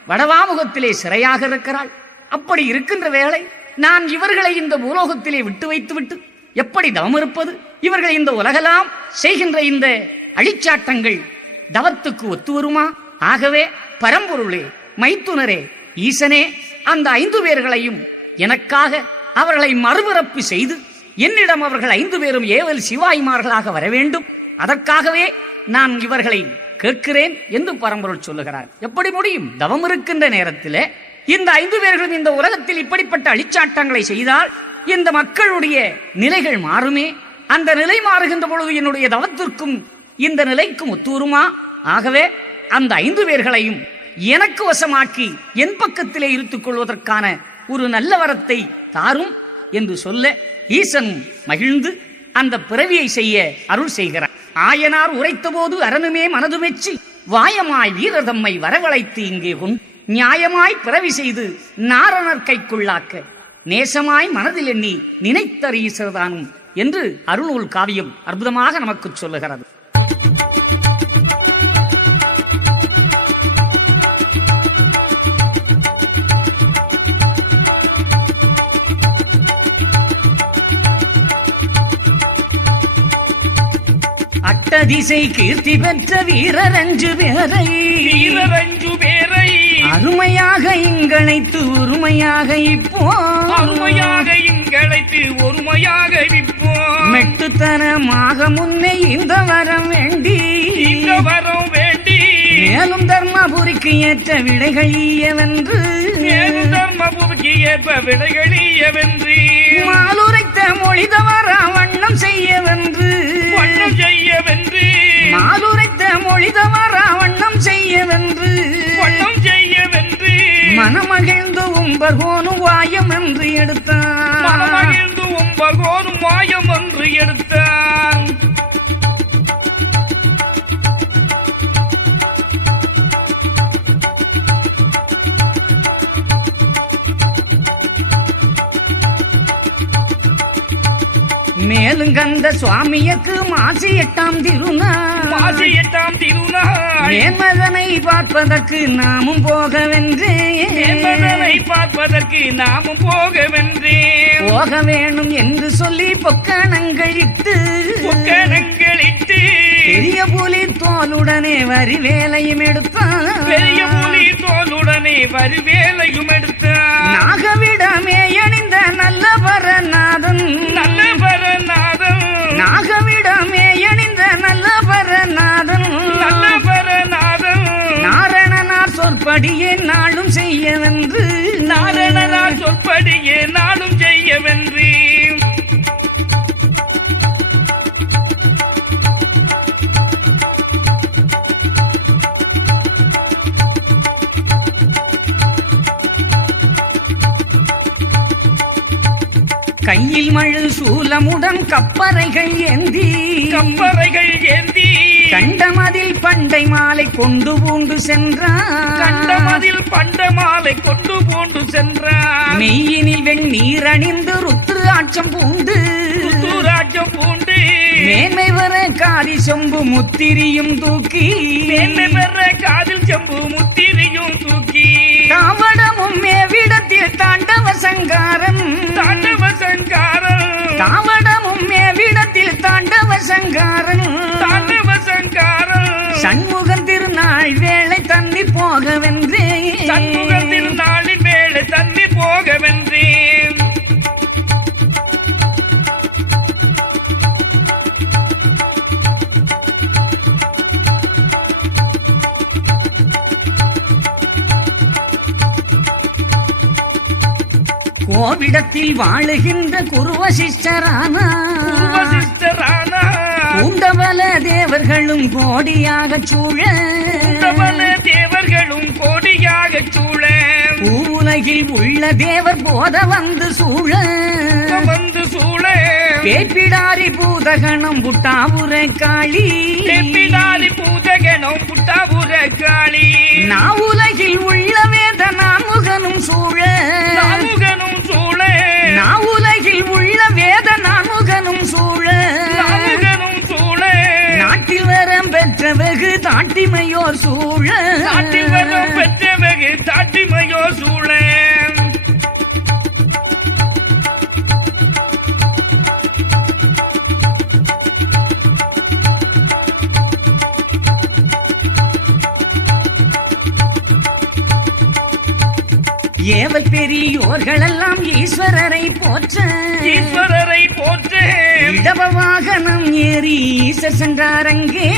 வடவாமுகத்திலே சிறையாக இருக்கிறாள். அப்படி இருக்கின்ற வேளை நான் இவர்களை இந்த பூலோகத்திலே விட்டு வைத்துவிட்டு எப்படி தவம் இருப்பது? இவர்கள் இந்த உலகெல்லாம் செய்கின்ற இந்த அழிச்சாட்டங்கள் தவத்துக்கு ஒத்து வருமா? ஆகவே பரம்பொருளே, மைத்துனரே, ஈசனே, அந்த 5 பேர்களையும் எனக்காக அவர்களை மறுபிறப்பு செய்து என்னிடம் அவர்கள் 5 பேரும் ஏவல் சிவாய்மார்களாக வர வேண்டும். அதற்காகவே நான் இவர்களை கேட்கிறேன் என்று பரம்பொருள் சொல்லுகிறார். எப்படி முடியும்? தவம் இருக்கின்ற நேரத்தில் இந்த 5 பேர்களும் இந்த உலகத்தில் இப்படிப்பட்ட அழிச்சாட்டங்களை செய்தால் இந்த மக்களுடைய நிலைகள் மாறுமே. அந்த நிலை மாறுகின்ற பொழுது என்னுடைய தவத்திற்கும் இந்த நிலைக்கும் ஒத்துவருமா? ஆகவே அந்த 5 பேர்களையும் எனக்கு வசமாக்கி என் பக்கத்திலே இருத்துக் கொள்வதற்கான ஒரு நல்ல வரத்தை தாரும் என்று சொல்ல ஈசன் மகிழ்ந்து அந்த பிறவியை செய்ய அருள் செய்கிறார். ஆயனார் உரைத்த போது அரணுமே மனது மெச்சி வாயமாய் வீரர் தம்மை வரவழைத்து இங்கே கொண்டு நியாயமாய் பிறவி செய்து நாரணர் கைக்குள்ளாக்க நேசமாய் மனதில் எண்ணி நினைத்தர் ஈசர்தானும் என்று அருள்நூல் காவியம் அற்புதமாக நமக்கு சொல்லுகிறது. அட்டதிசை கீர்த்தி பெற்ற வீரரஞ்சு பேரை அருமையாக இங்கழைத்து ஒருமையாக இப்போ மெட்டுத்தனமாக முன்னே இந்த வரம் வேண்டி மேலும் தர்மபுரிக்கு ஏற்ற விடைகள் ஈயவென்று மாலுரைத்த மொழி தவற வண்ணம் செய்யவென்று மாலுரைத்த மொழி தவற வண்ணம் செய்யவென்று மனமகிழ்ந்து உம்பர்கோனும் வாயம் என்று எடுத்தான். மேலும் கந்த சுவாமியக்கு மாசி 8ஆம் திருநாள் மேன்மதனை பார்ப்பதற்கு நாமும் போகவென்றே போக வேணும் என்று சொல்லி பொக்கணங்கள் இட்டு பெரிய புலி தோலுடனே வரி வேலையும் எடுத்தான். நாகவிடமே அணிந்த நல்ல பரநாதன் நாகவிடமே அணிந்த நல்ல பரநாதன் நாரணனார் சொற்படியே நாளும் செய்யவென்று கையில் மழு சூலமுடன் கப்பறைகள் ஏந்தி கண்டமதில் பண்டை மாலை கொண்டு பூண்டு சென்றான். மெய்யினில் வெண்ணீர் அணிந்து ருத்ராட்சம் பூண்டு மேன்மை வர காதி சொம்பு முத்திரியும் தூக்கி தாவடமும் மேவிடத்தில் தாண்டவ சங்காரம் தாவடமும் மேவிடத்தில் தாண்டவ சங்காரம் சண்முகன் திருநாள் வேளை தண்ணி போகவென்றே கோவிடத்தில் வாழுகின்ற குருவசிஷ்டரான உண்டவல தேவர்களும் கோடியாக சூழ உண்டவல தேவர்களும் கோடியாக சூழ பூவுலகில் உள்ள தேவர் போத வந்து சூழ வந்து சூழ கேப்பிடாரி பூதகணம் புட்டாபுர காளி பிடாரி பூதகணம் புட்டாபுர காளி நாவுலகில் உள்ள வேத நான்முகனும் சூழ நாமுகனும் சூழ நாவுலகில் உள்ள வேத நான்முகனும் சூழ நாமுகனும் சூழ நாட்டில் வரம் பெற்ற வெகு தாட்டிமையோர் சூழ தாட்டி வரும் பெற்றவகு தாட்டிமையோ சூழ ஏவல் பெரியோர்களெல்லாம் ஈஸ்வரரை போற்ற ஈஸ்வரரை போற்ற இடப வாகனம் ஏறி ஈசர் சென்றாரங்கே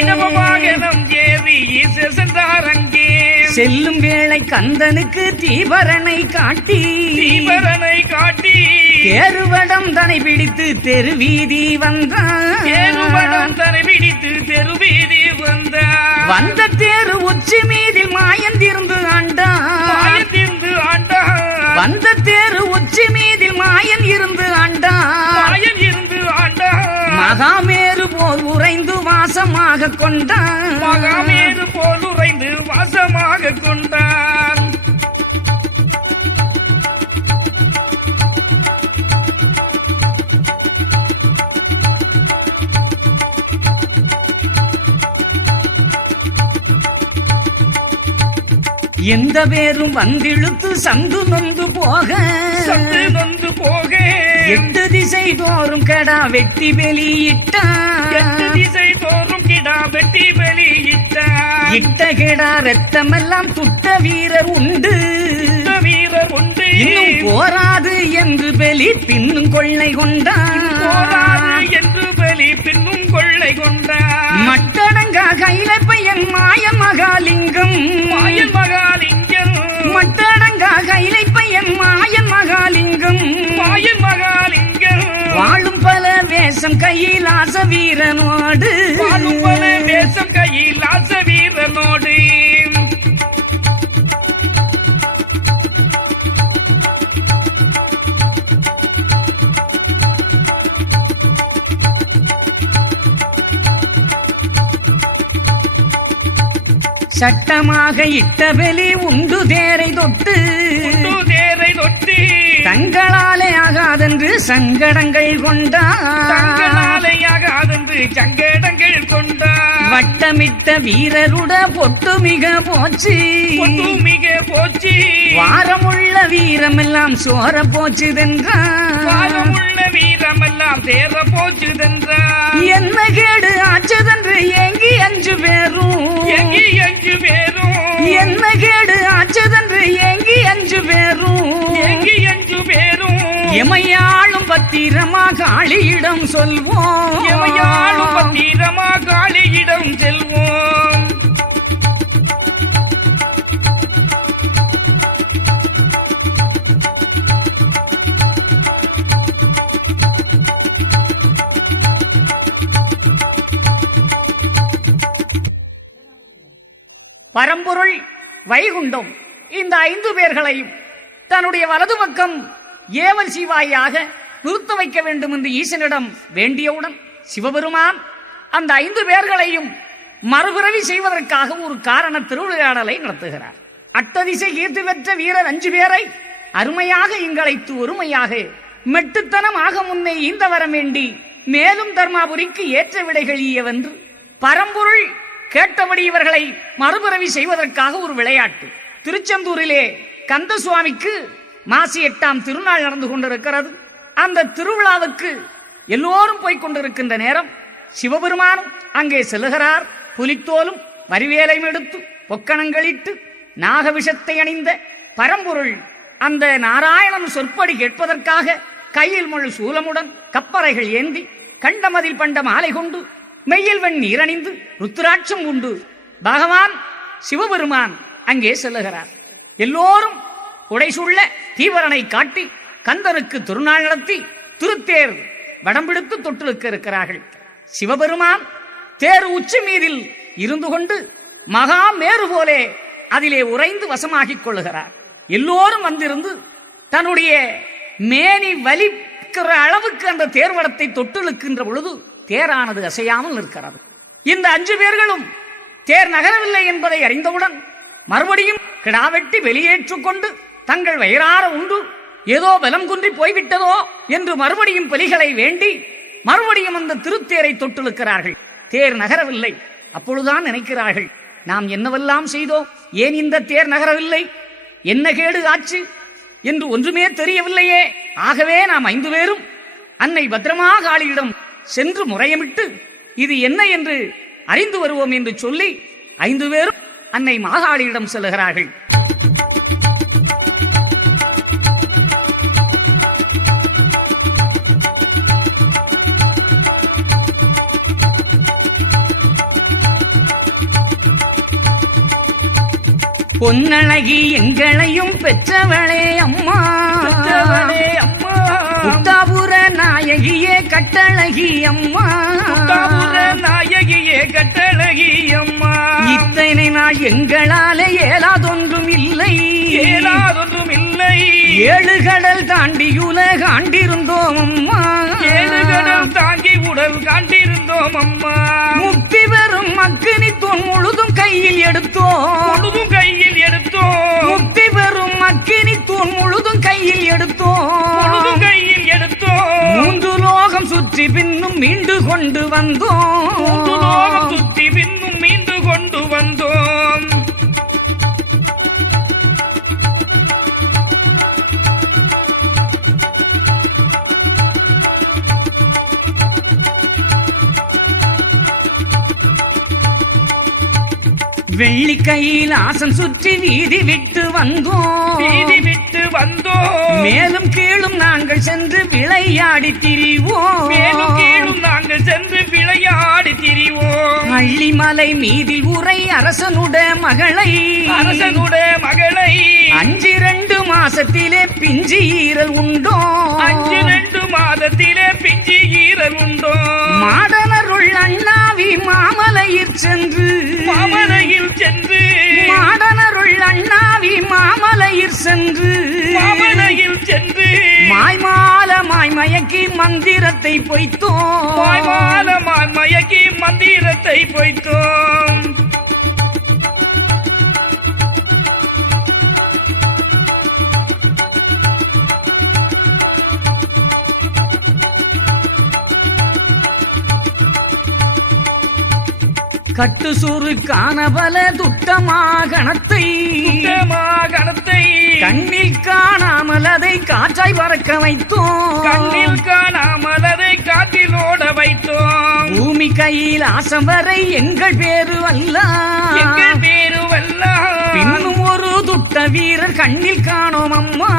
இனவாகனம் ஏறி ஈசர் சென்றார் அங்கே செல்லும் வேளை கந்தனுக்கு தீபரனை காட்டி தீபரனை காட்டி தேருவடம் தனை பிடித்து தெருவீதி வந்தான் ஏறுவடம் தரை பிடித்து தெருவீதி வந்தார் வந்த தேரு உச்சி மீதில் மாயந்திருந்து ஆண்டான் மாயத்திருந்து ஆண்டார் வந்த தேரு உச்சி மீதில் மாயன் இருந்து ஆண்டான் மாயன் இருந்து ஆண்டார் மகாமேரு போல் உறைந்து வாசமாக கொண்டான் மகாமேரு போல் உறைந்து வாசமாக கொண்டார் எந்த பேரும் வந்திழுத்து சந்து நொந்து போக சத்து நொந்து போக 8 திசை தோறும் கடா வெட்டி வெளியிட்டான் 8 திசை தோறும் கிடா வெட்டி வெளியிட்டார் இட்ட கிடா ரத்தமெல்லாம் துட்ட வீரர் உண்டு வீரர் ஒன்று இன்னும் போராது என்று பெலி பின்னும் கொள்ளை கொண்டான் போராது என்று பலி பின்னும் கொள்ளை கொண்டார் மட்டடங்கா கையில பையன் மாயன் மகாலிங்கம் மாயன் மகாலிங்கம் மட்டடங்கா கையிலை பையன் மாயன் மகாலிங்கம் மாயன் மகாலிங்கம் வாழும் பல வேஷம் கையிலாச வீரனோடு வாழும் பல வேஷம் கையில் ஆச வீரனோடு சட்டமாக இட்ட பெலி உண்டு தேரை தொட்டு தேரை தொட்டு தங்களாலே ஆகாதென்று சங்கடங்கள் கொண்டான் தங்களாலையாகாதென்று சங்கடங்கள் கொண்டார் வட்டமிட்ட வீரருட பொட்டு மிக போச்சு பொட்டு மிக போச்சு வாரமுள்ள வீரமெல்லாம் சோர போச்சுதென்றான் வாரமுள்ள வீரமெல்லாம் தேர போச்சுதென்றார் என்ன கேடு ஆச்சதென்று ஏங்கி 5 பேரும் எங்கி 5 பேரும் என்ன கேடு ஆச்சதென்று ஏங்கி 5 பேரும் எங்கி 5 பேரும் எமையாளும் பத்திரமா காளியிடம் சொல்வோம் எமையாளும் பத்திரமா காளியிடம் செல்வோம் பரம்பொருள் வைகுண்டம் இந்த 5 பேர்களையும் தன்னுடைய வலது பக்கம் ஏவல் சிவாயாக நிறுத்த வைக்க வேண்டும் என்று ஈசனிடம் வேண்டியவுடன் சிவபெருமான் அந்த 5 பேர்களையும் மறுபிறவி செய்வதற்காக ஒரு காரண திருவிளையாடலை நடத்துகிறார். அட்டதிசை கீர்த்தி பெற்ற வீரர் 5 பேரை அருமையாக இங்கழைத்து ஒருமையாக மெட்டுத்தனமாக முன்னே ஈந்த வர வேண்டி மேலும் தர்மாபுரிக்கு ஏற்ற விடைகள் ஈயவென்று பரம்பொருள் கேட்டபடி இவர்களை மறுபிறவி செய்வதற்காக ஒரு விளையாட்டு. திருச்செந்தூரிலே கந்த சுவாமிக்கு மாசி 8ஆம் திருநாள் நடந்து கொண்டிருக்கிறது. அந்த திருவிழாவுக்கு எல்லோரும் போய்கொண்டிருக்கின்ற நேரம் சிவபெருமானும் அங்கே செல்லுகிறார். புலித்தோலும் வரிவேலையும் எடுத்து பொக்கணங்களிட்டு நாகவிஷத்தை அணிந்த பரம்பொருள் அந்த நாராயணன் சொற்படி கேட்பதற்காக கையில் முழு சூலமுடன் கப்பறைகள் ஏந்தி கண்டமதில் பண்ட மாலை கொண்டு மெய்யில் வெண் நீரணிந்து ருத்ராட்சம் உண்டு பகவான் சிவபெருமான் அங்கே செல்லுகிறார். எல்லோரும் உடைசூள்ள தீவரனை காட்டி கந்தனுக்கு திருநாள் நடத்தி திருத்தேர் வடம்பிடித்து தொட்டிருக்க இருக்கிறார்கள். சிவபெருமான் தேர் உச்சி மீதில் இருந்து கொண்டு மகா மேரு போலே அதிலே உறைந்து வசமாகிக் கொள்ளுகிறார். எல்லோரும் வந்திருந்து தன்னுடைய மேனி வலிக்கிற அளவுக்கு அந்த தேர்வடத்தை தொட்டிழுக்கின்ற பொழுது தேரானது அசையாமல் நிற்கிறது. இந்த 5 பேர்களும் தேர் நகரவில்லை என்பதை அறிந்தவுடன் மறுபடியும் கிடாவெட்டி வெளியேற்றுக் கொண்டு தங்கள் வயிறார உண்டு ஏதோ பலம் குன்றி போய்விட்டதோ என்று மறுபடியும் பலிகளை வேண்டி மறுபடியும் அந்த திருத்தேரை தொட்டிழுக்கிறார்கள். தேர் நகரவில்லை. அப்பொழுதுதான் நினைக்கிறார்கள், நாம் என்னவெல்லாம் செய்தோம், ஏன் இந்த தேர் நகரவில்லை, என்ன கேடு ஆச்சு என்று ஒன்றுமே தெரியவில்லையே. ஆகவே நாம் 5 பேரும் அன்னை பத்ரமாகாளியிடம் சென்று முறையமிட்டு இது என்ன என்று அறிந்து வருவோம் என்று சொல்லி 5 பேரும் அன்னை மாகாளியிடம் செல்கிறார்கள். பொன்னழகி எங்களையும் பெற்றவளே அம்மா, புத்தாபுர நாயகியே கட்டழகி அம்மா, நாயகியே கட்டழகி அம்மா. இத்தனை நாள் எங்களாலே ஏலாதொன்றும் இல்லை, ஏலாதொன்றும் இல்லை. 7 கடல் தாண்டி உலகாண்டிருந்தோம் அம்மா, 7 கடல் தாங்கி உடல் காண்டிருந்தோம் அம்மா. முக்தி பெறும் அக்கினி தூண் முழுதும் கையில் எடுத்தோம், முழுதும் கையில் எடுத்தோம். முக்தி பெறும் அக்கினி தூண் முழுதும் கையில் எடுத்தோம், முழுதும் கையில் எடுத்தோம். 3 லோகம் சுற்றி பின்னும் மீண்டு கொண்டு வந்தோம், 3 லோகம் சுற்றி பின்னும் மீண்டு கொண்டு வந்தோம். வெள்ளி கையில் ஆசன் சுற்றி வீதி விட்டு வந்தோம், வீதி விட்டு வந்தோம். மேலும் கீழும் நாங்கள் சென்று விளையாடி திரிவோம், மேலும் கீழும் நாங்கள் சென்று விளையாடி திரிவோம். அள்ளிமலை மீதில் உரை அரசனுட மகளை, அரசனுட மகளை 5 மாசத்திலே பிஞ்சி ஈரல் உண்டோ, 5 மாதத்திலே பிஞ்சி ஈரல் உண்டோ. மாடனருள் அண்ணாவி மாமலையில் சென்று, மாமலையில் சென்று, மாடனருள் அண்ணாவி மாமலையில் சென்று, மாமலையில் சென்று மாய்மால மாய்மயக்கி மந்திரத்தை பொய்த்தோம், மாய்மால மயக்கி மந்திரத்தை பொய்த்தோம். கட்டு சுரு காணபல துட்டமாகணத்தை, கணத்தை கண்ணில் காணாமல் அதை காற்றாய் பறக்க வைத்தோம், கண்ணில் காணாமல் அதை காற்றிலோட வைத்தோம். பூமி கையில் ஆசம் வரை எங்கள் பேரு அல்ல, எங்கள் பேரு வல்ல. பின்னும் ஒரு துட்ட வீரர் கண்ணில் காணோம் அம்மா,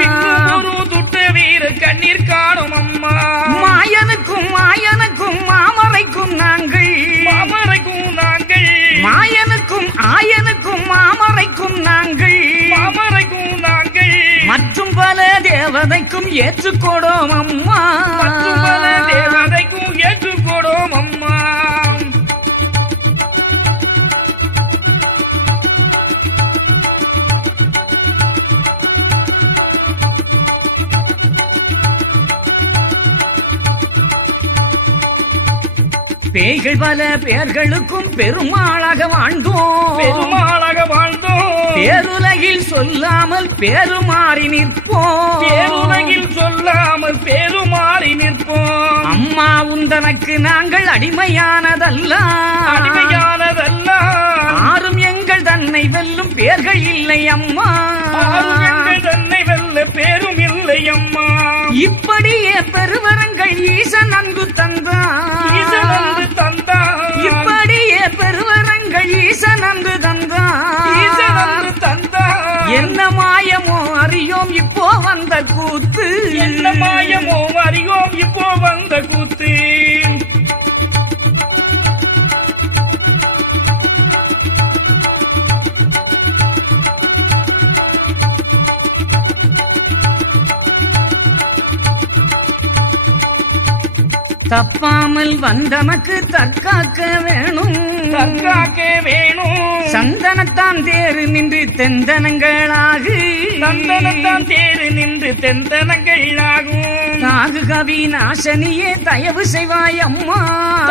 பின்னும் ஒரு துட்ட வீரர் கண்ணீர் காணும் அம்மா. மாயனுக்கும் மாயனுக்கும் மாமரைக்கும் நாங்கள், மாமரைக்கும் நாங்கள், மாயனுக்கும் ஆயனுக்கும் மாமரைக்கும் நாங்கள், மாமரைக்கும் நாங்கள், மற்றும் பல தேவதைக்கும் ஏற்றுக்கொடோம் அம்மா, மற்றும் பல தேவதைக்கும் ஏற்றுக்கொடோம் அம்மா. பேய்கள் பல பேர்களுக்கும் பெருமாளாக வாழ்ந்தோம், பெருமாளாக வாழ்ந்தோம். பேருலகில் சொல்லாமல் பேருமாறி நிற்போம், பேருலகில் சொல்லாமல் பேருமாறி நிற்போம். அம்மா உந்தனக்கு நாங்கள் அடிமையானதல்ல, அடிமையானதல்ல. ஆறும் எங்கள் தன்னை வெல்லும் பேர்கள் இல்லை அம்மா, ஆறும் எங்கள் தன்னை வெல்ல பேரும் இல்லை அம்மா. இப்படியே பெருவரங்கள் ஈசன் அன்பு தந்தான், ஈசன் அன்பு தந்தான். இப்படியே பெருவரங்கள் ஈசன் அன்பு தந்தான், ஈசன் அன்பு தந்தான். என்ன மாயமோ அறியோம் இப்போ வந்த கூத்து, என்ன மாயமோ அறியோம் இப்போ வந்த கூத்து. தப்பாமல் வந்தமக்கு தற்காக்க வேணும், தற்காக்க வேணும். சந்தனத்தான் தேறு நின்று தெந்தனங்களாகு, சந்தனத்தான் தேறு நின்று தெந்தனங்களாகும். நாகு கவி நாசனியே தயவு செய்வாய் அம்மா,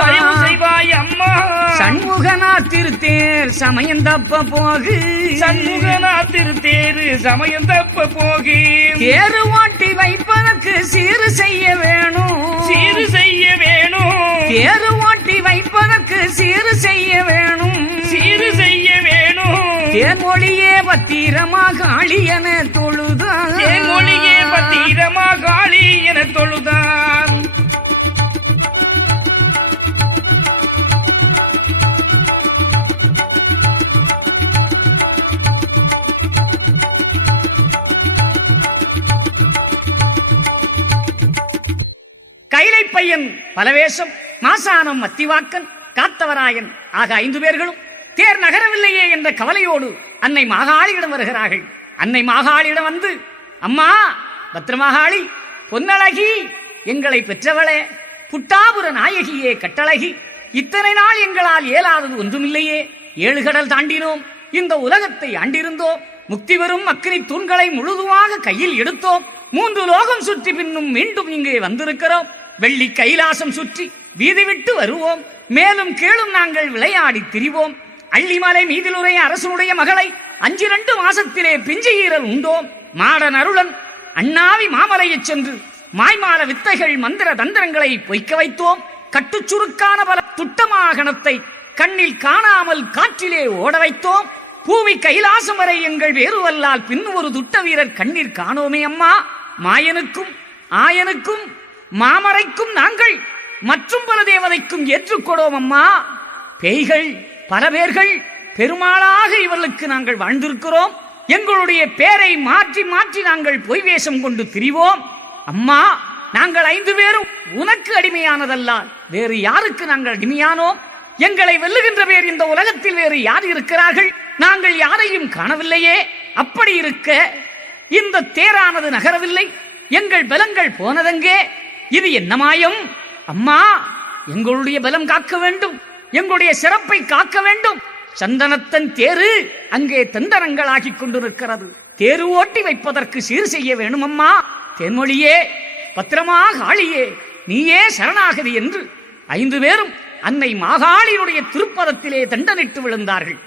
தயவு செய்வாய் அம்மா. சண்முகனா திருத்தேர் சமயம் தப்ப போகு, சண்முகனா திருத்தேரு சமயம் தப்ப போகு. தேரு ஓட்டி வைப்பதற்கு சீறு செய்ய வேணும், சீரு செய்ய வேணும். தேரு ஓட்டி வைப்பதற்கு சீறு செய்ய வேணும், சீரு செய்ய வேணும். தேன்மொழியே பத்திரமாக ஆளியன தொழுதான், தேன்மொழியே பத்திரமா காளி என தொழுதான். கைலை பையன் பலவேஷம், மாசானம் மத்திவாக்கன், காத்தவராயன் ஆக 5 பேர்களும் தேர் நகரவில்லையே என்ற கவலையோடு அன்னை மாகாளியிடம் வருகிறார்கள். அன்னை மாகாளியிடம் வந்து, அம்மா பத்ரமாகாளி, பொன்னழகி, எங்களை பெற்றவளே, புட்டாபுர நாயகியே கட்டழகி, இத்தனை நாள் எங்களால் இயலாதது ஒன்றுமில்லையே. 7 கடல் தாண்டினோம், இந்த உலகத்தை ஆண்டிருந்தோம், முக்தி வரும் அக்கினி தூண்களை முழுதுமாக கையில் எடுத்தோம், 3 லோகம் சுற்றி பின்னும் மீண்டும் இங்கே வந்திருக்கிறோம். வெள்ளி கைலாசம் சுற்றி வீதி விட்டு வருவோம், மேலும் கீழும் நாங்கள் விளையாடி திரிவோம். அள்ளிமலை மீதிலுடைய அரசனுடைய மகளை 5 மாசத்திலே பிஞ்சையீரல் உண்டோம். மாடன் அருளன் அண்ணாவி மாமலையைச் சென்று மாய்மால வித்தைகள் மந்திர தந்திரங்களை பொய்க்க வைத்தோம். கட்டுச்சுருக்கான பல துட்டமாகணத்தை கண்ணில் காணாமல் காற்றிலே ஓட வைத்தோம். பூவி கைலாசம் வரை எங்கள் வேறுவல்லால் பின் ஒரு துட்ட வீரர் கண்ணீர் காணோமே அம்மா. மாயனுக்கும் ஆயனுக்கும் மாமரைக்கும் நாங்கள் மற்றும் பல தேவதைக்கும் ஏற்றுக்கொடோம் அம்மா. பேய்கள் பல பேர்கள் பெருமாளாக இவர்களுக்கு நாங்கள் வாழ்ந்திருக்கிறோம். எங்களுடைய பேரை மாற்றி மாற்றி நாங்கள் பொய் வேஷம் கொண்டு திரிவோம். அம்மா, நாங்கள் 5 பேரும் உனக்கு அடிமையானதல்ல, வேறு யாருக்கு நாங்கள் அடிமையானோம்? எங்களை வெல்லுகின்ற பேர் இந்த உலகத்தில் வேறு யார் இருக்கிறார்கள்? நாங்கள் யாரையும் காணவில்லையே. அப்படி இருக்க இந்த தேரானது நகரவில்லை, எங்கள் பலங்கள் போனதெங்கே? இது என்ன மாயம்? அம்மா, எங்களுடைய பலம் காக்க வேண்டும், எங்களுடைய சிறப்பை காக்க வேண்டும். சந்தனத்தன் தேரு அங்கே தந்தரங்களாகி கொண்டிருக்கிறது, தேரு ஓட்டி வைப்பதற்கு சீர் செய்ய வேணும் அம்மா. தேன்மொழியே, பத்திரமாக ஆளியே, நீயே சரணாகதி என்று 5 பேரும் அன்னை மாகாளியுடைய திருப்பதத்திலே தண்டனிட்டு விழுந்தார்கள்.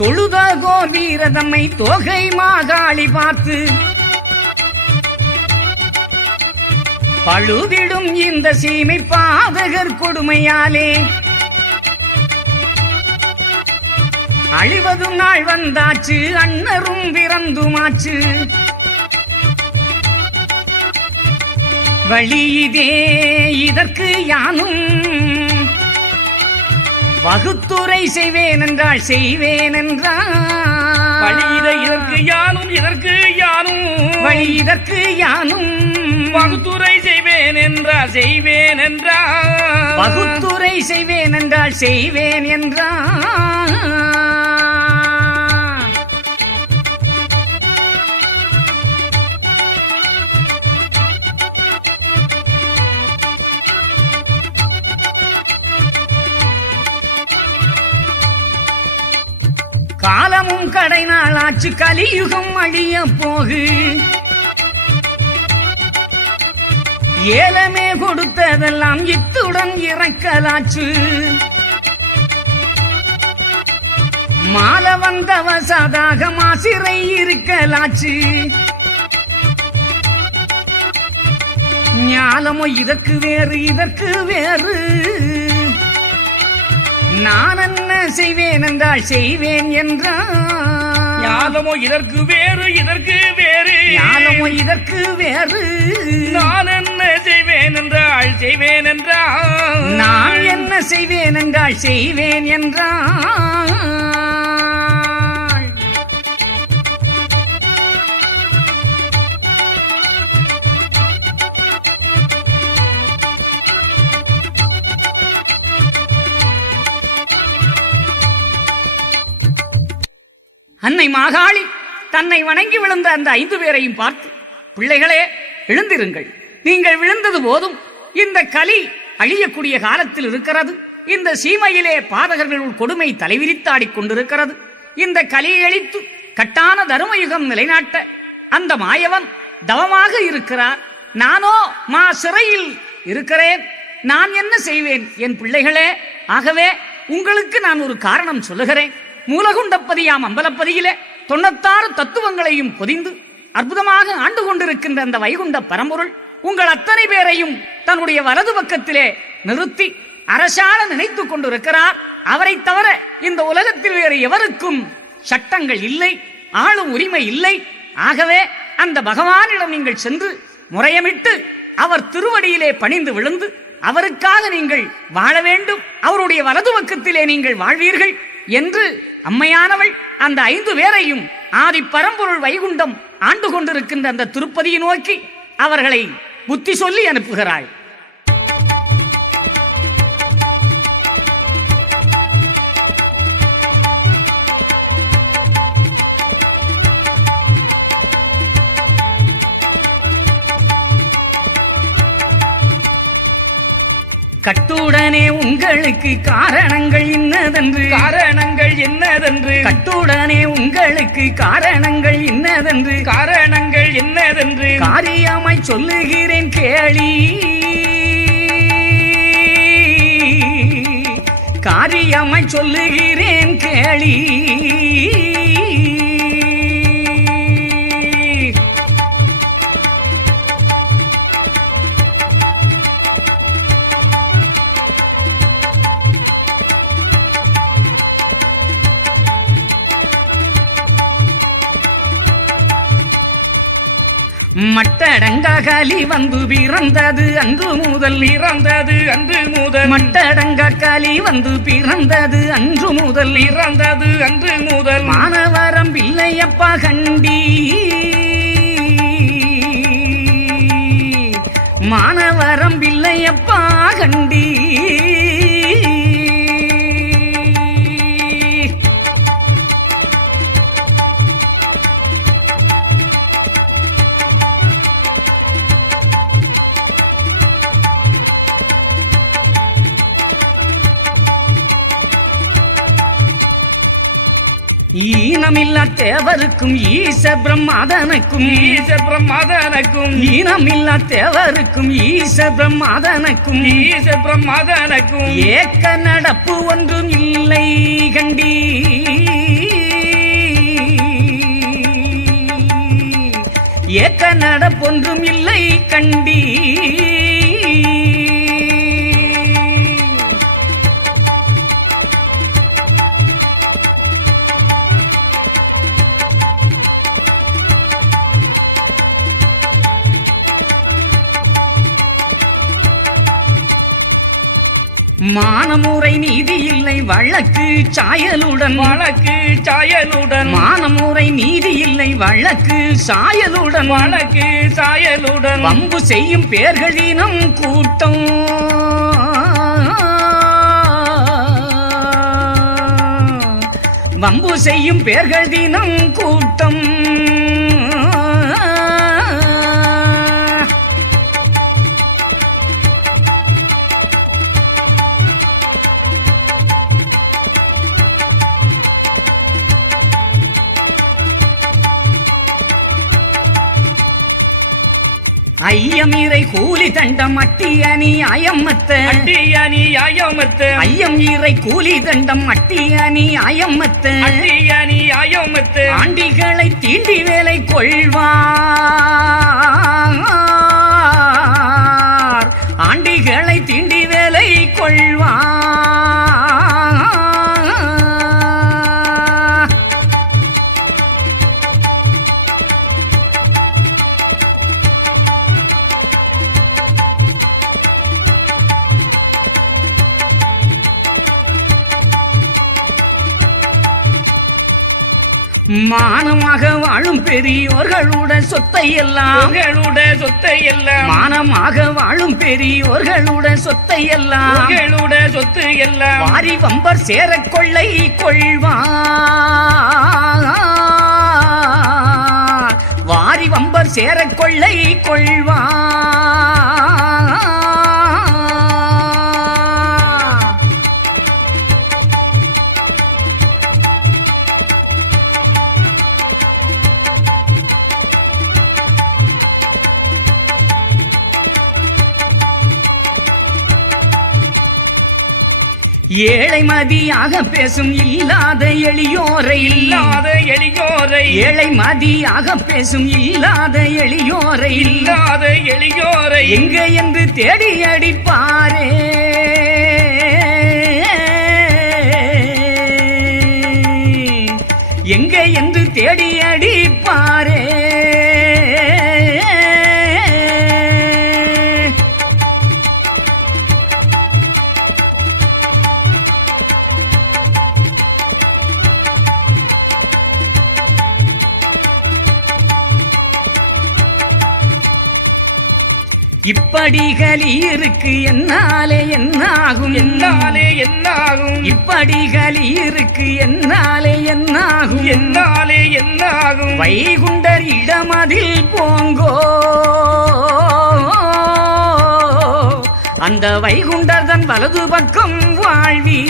தொழுதகோர் வீரதம்மை தோகை மாகாளி பார்த்து பழுதிடும் இந்த சீமை பாதகர் கொடுமையாலே அழிவதும் நாள் வந்தாச்சு, அண்ணரும் பிறந்துமாச்சு. வழியிதே இதற்கு யானும் வகுத்துரை செய்வேன் என்றால் செய்வேன் என்றால், வழி இதற்கு யானும் இதற்கு யானும் வழி இதற்கு யானும் வகுத்துரை செய்வேன் என்றால் செய்வேன் என்றால், வகுத்துரை செய்வேன் என்றால் செய்வேன் என்றால். காலமும் கடை நாளாச்சு, கலியுகம் அழிய போகு. ஏலமே கொடுத்ததெல்லாம் இத்துடன் இறக்கலாச்சு. மால வந்தவ சாதாக மாசிறை இருக்கலாச்சு. ஞாலமோ இதற்கு வேறு இதற்கு வேறு நான் என்ன செய்வேன் என்றால் செய்வேன் என்றால் ஞானமோ இதற்கு வேறு இதற்கு வேறு ஞானமோ இதற்கு வேறு நான் என்ன செய்வேன் என்றால் செய்வேன் என்றால் நான் என்ன செய்வேன் என்றால் செய்வேன் என்றால் அன்னை மாகாளி தன்னை வணங்கி விழுந்த அந்த 5 பேரையும் பார்த்து, பிள்ளைகளே எழுந்திருங்கள், நீங்கள் விழுந்தது போதும், இந்த கலி அழியக்கூடிய காலத்தில் இருக்கிறது, இந்த சீமையிலே பாதகர்களுள் கொடுமை தலைவிரித்தாடிக் கொண்டிருக்கிறது, இந்த கலியை அழித்து கட்டான தர்மயுகம் நிலைநாட்ட அந்த மாயவன் தவமாக இருக்கிறார், நானோ சிறையில் இருக்கிறேன், நான் என்ன செய்வேன் என் பிள்ளைகளே? ஆகவே உங்களுக்கு நான் ஒரு காரணம் சொல்லுகிறேன். மூலகுண்டப்பதியாம் அம்பலப்பதியிலே 96 தத்துவங்களையும் பொதிந்து அற்புதமாக ஆண்டு கொண்டிருக்கின்ற அந்த வைகுண்ட பரம்பொருள் உங்கள் அத்தனை பேரையும் தன்னுடைய வலது பக்கத்திலே நிறுத்தி அரசாள நினைத்துக் கொண்டிருக்கிறார். அவரை தவிர இந்த உலகத்தில் வேறு எவருக்கும் சட்டங்கள் இல்லை, ஆளும் உரிமை இல்லை. ஆகவே அந்த பகவானிடம் நீங்கள் சென்று முறையமிட்டு அவர் திருவடியிலே பணிந்து விழுந்து அவருக்காக நீங்கள் வாழ வேண்டும், அவருடைய வலது பக்கத்திலே நீங்கள் வாழ்வீர்கள் என்று அம்மையானவள் அந்த 5 பேரையும் ஆதி பரம்பொருள் வைகுண்டம் ஆண்டு கொண்டிருக்கின்ற அந்த திருப்பதியை நோக்கி அவர்களை புத்தி சொல்லி அனுப்புகிறாள். கட்டுடனே உங்களுக்கு காரணங்கள் இன்னதென்று காரணங்கள் என்னதென்று கட்டுடனே உங்களுக்கு காரணங்கள் இன்னதென்று காரணங்கள் என்னதென்று காரியமாய் சொல்லுகிறேன் கேளி காரியமாய் சொல்லுகிறேன் கேளி மட்டடங்கா கலி வந்து பிறந்தது அன்று முதல் இறந்தது அன்று முதல் மட்டடங்கா கலி வந்து பிறந்தது அன்று முதல் இறந்தது அன்று முதல் மானவரம் பிள்ளையப்பா கண்டி மானவரம் பிள்ளையப்பா கண்டி ஈனமில்லா தேவருக்கும் ஈச பிரம்மாதனுக்கும் ஈச பிரம்மாதனுக்கும் ஈனமில்லா தேவருக்கும் ஈச பிரம்மாதனுக்கும் ஈச பிரம்மாதனுக்கும் ஏக்க நடப்பு ஒன்றும் இல்லை கண்டி ஏக்க நடப்பொன்றும் இல்லை கண்டி மானமுறை நீதி இல்லை வழக்கு சாயலுடன் வழக்கு சாயலுடன் மானமுறை நீதி இல்லை வழக்கு சாயலுடன் வழக்கு சாயலுடன் வம்பு செய்யும் பேர்களினம் கூட்டம் வம்பு செய்யும் பேர்கள் தினம் கூட்டம் ஐயமீரை கூலி தண்டம் அட்டியணி அயம்மத்த அட்டியணி அயமத்த ஐயம் ஈரை கூலி தண்டம் அட்டியணி அயம்மத்த அட்டியணி அயமத்த ஆண்டிகளை தீண்டி வேலை கொள்வான் மானமாக வாழும் பெரியோர்களுடன் சொத்தை எல்லாம் மானமாக வாழும் பெரியோர்களுடன் சொத்தை எல்லாம் சொத்து எல்லாம் வாரி வம்பர் சேர கொள்ளை கொள்வார் வாரி வம்பர் சேர கொள்ளை கொள்வார் ஏழை மதியாக பேசும் இல்லாத எளியோரை ஏழை மதியாக பேசும் இல்லாத எளியோரை எங்க என்று தேடி அடிப்பாரே எங்க என்று தேடி அடிப்பாரே இப்படிகளிருக்கு என்னாலே என்னாகும் இப்படிகளிருக்கு என்னாலே என்னாகும் வைகுண்டர் இடமதில் போங்கோ அந்த வைகுண்டர் தன் வலது பக்கம் வாழ்வி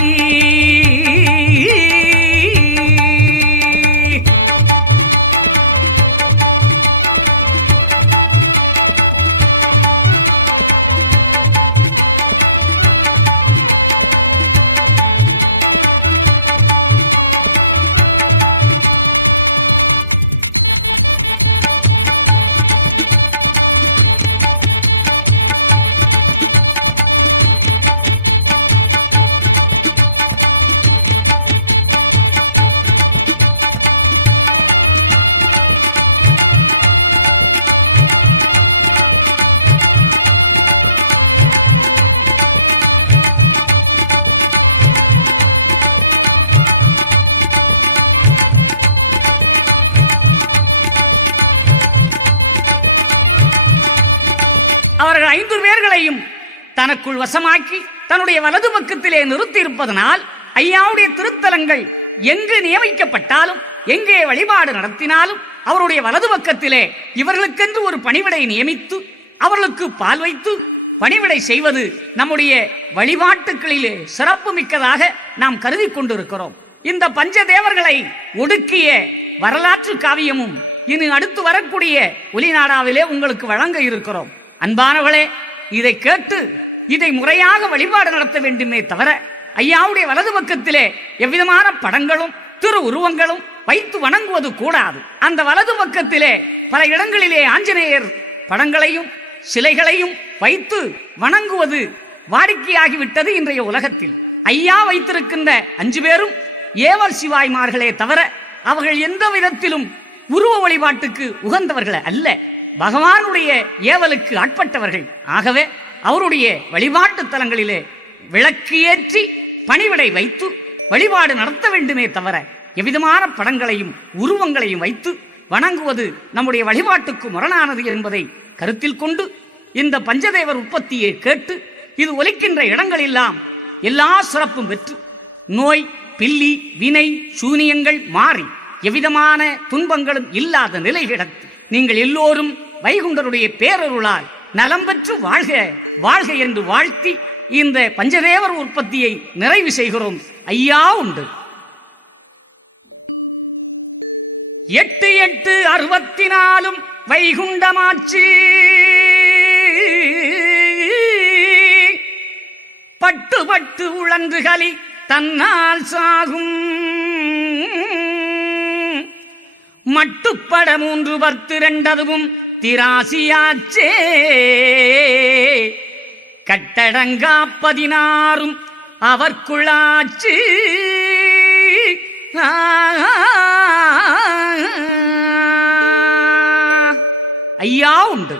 அவர்கள் 5 பேர்களையும் தனக்குள் வசமாக்கி தன்னுடைய வலது பக்கத்திலே நிறுத்தி இருப்பதனால் ஐயாவுடைய திருத்தலங்கள் எங்கு நியமிக்கப்பட்டாலும் எங்கே வழிபாடு நடத்தினாலும் அவருடைய வலது பக்கத்திலே இவர்களுக்கென்று ஒரு பணிவிடை நியமித்து அவர்களுக்கு பால் வைத்து பணிவிடை செய்வது நம்முடைய வழிபாட்டுகளிலே சிறப்பு மிக்கதாக நாம் கருதி கொண்டிருக்கிறோம். இந்த பஞ்சதேவர்களை ஒடுக்கிய வரலாற்று காவியமும் இனி அடுத்து வரக்கூடிய ஒலிநாடாவிலே உங்களுக்கு வழங்க இருக்கிறோம். அன்பானவர்களே, இதை கேட்டு இதை முறையாக வழிபாடு நடத்த வேண்டுமே தவிர ஐயாவுடைய வலது பக்கத்திலே எவ்விதமான படங்களும் திரு உருவங்களும் வைத்து வணங்குவது கூடாது. அந்த வலது பக்கத்திலே பல இடங்களிலே ஆஞ்சநேயர் படங்களையும் சிலைகளையும் வைத்து வணங்குவது வாடிக்கையாகிவிட்டது இன்றைய உலகத்தில். ஐயா வைத்திருக்கின்ற 5 பேரும் ஏவல் சிவாய்மார்களே தவிர அவர்கள் எந்த விதத்திலும் உருவ வழிபாட்டுக்கு உகந்தவர்கள் அல்ல, பகவானுடைய ஏவலுக்கு ஆட்பட்டவர்கள். ஆகவே அவருடைய வழிபாட்டு தலங்களிலே விளக்கு ஏற்றி பணிவிடை வைத்து வழிபாடு நடத்த வேண்டுமே தவிர எவ்விதமான படங்களையும் உருவங்களையும் வைத்து வணங்குவது நம்முடைய வழிபாட்டுக்கு முரணானது என்பதை கருத்தில் கொண்டு இந்த பஞ்சதேவர் உற்பத்தியை கேட்டு இது ஒலிக்கின்ற இடங்களெல்லாம் எல்லா சிறப்பும் பெற்று நோய் பில்லி வினை சூனியங்கள் மாறி எவ்விதமான துன்பங்களும் இல்லாத நிலை கிடத்து நீங்கள் எல்லோரும் வைகுண்டருடைய பேரருளால் நலம் பெற்று வாழ்க வாழ்க என்று வாழ்த்தி இந்த பஞ்சதேவர் உற்பத்தியை நிறைவு செய்கிறோம். ஐயா உண்டு. 8/8/64 வைகுண்டமாச்சு பட்டு பட்டு உழன்றுகளி தன்னால் சாகும் மட்டுப்பட 3/10 திராசியாச்சே கட்டடங்கா 16 அவர்க்குள்ளாச்சு ஐயா உண்டு.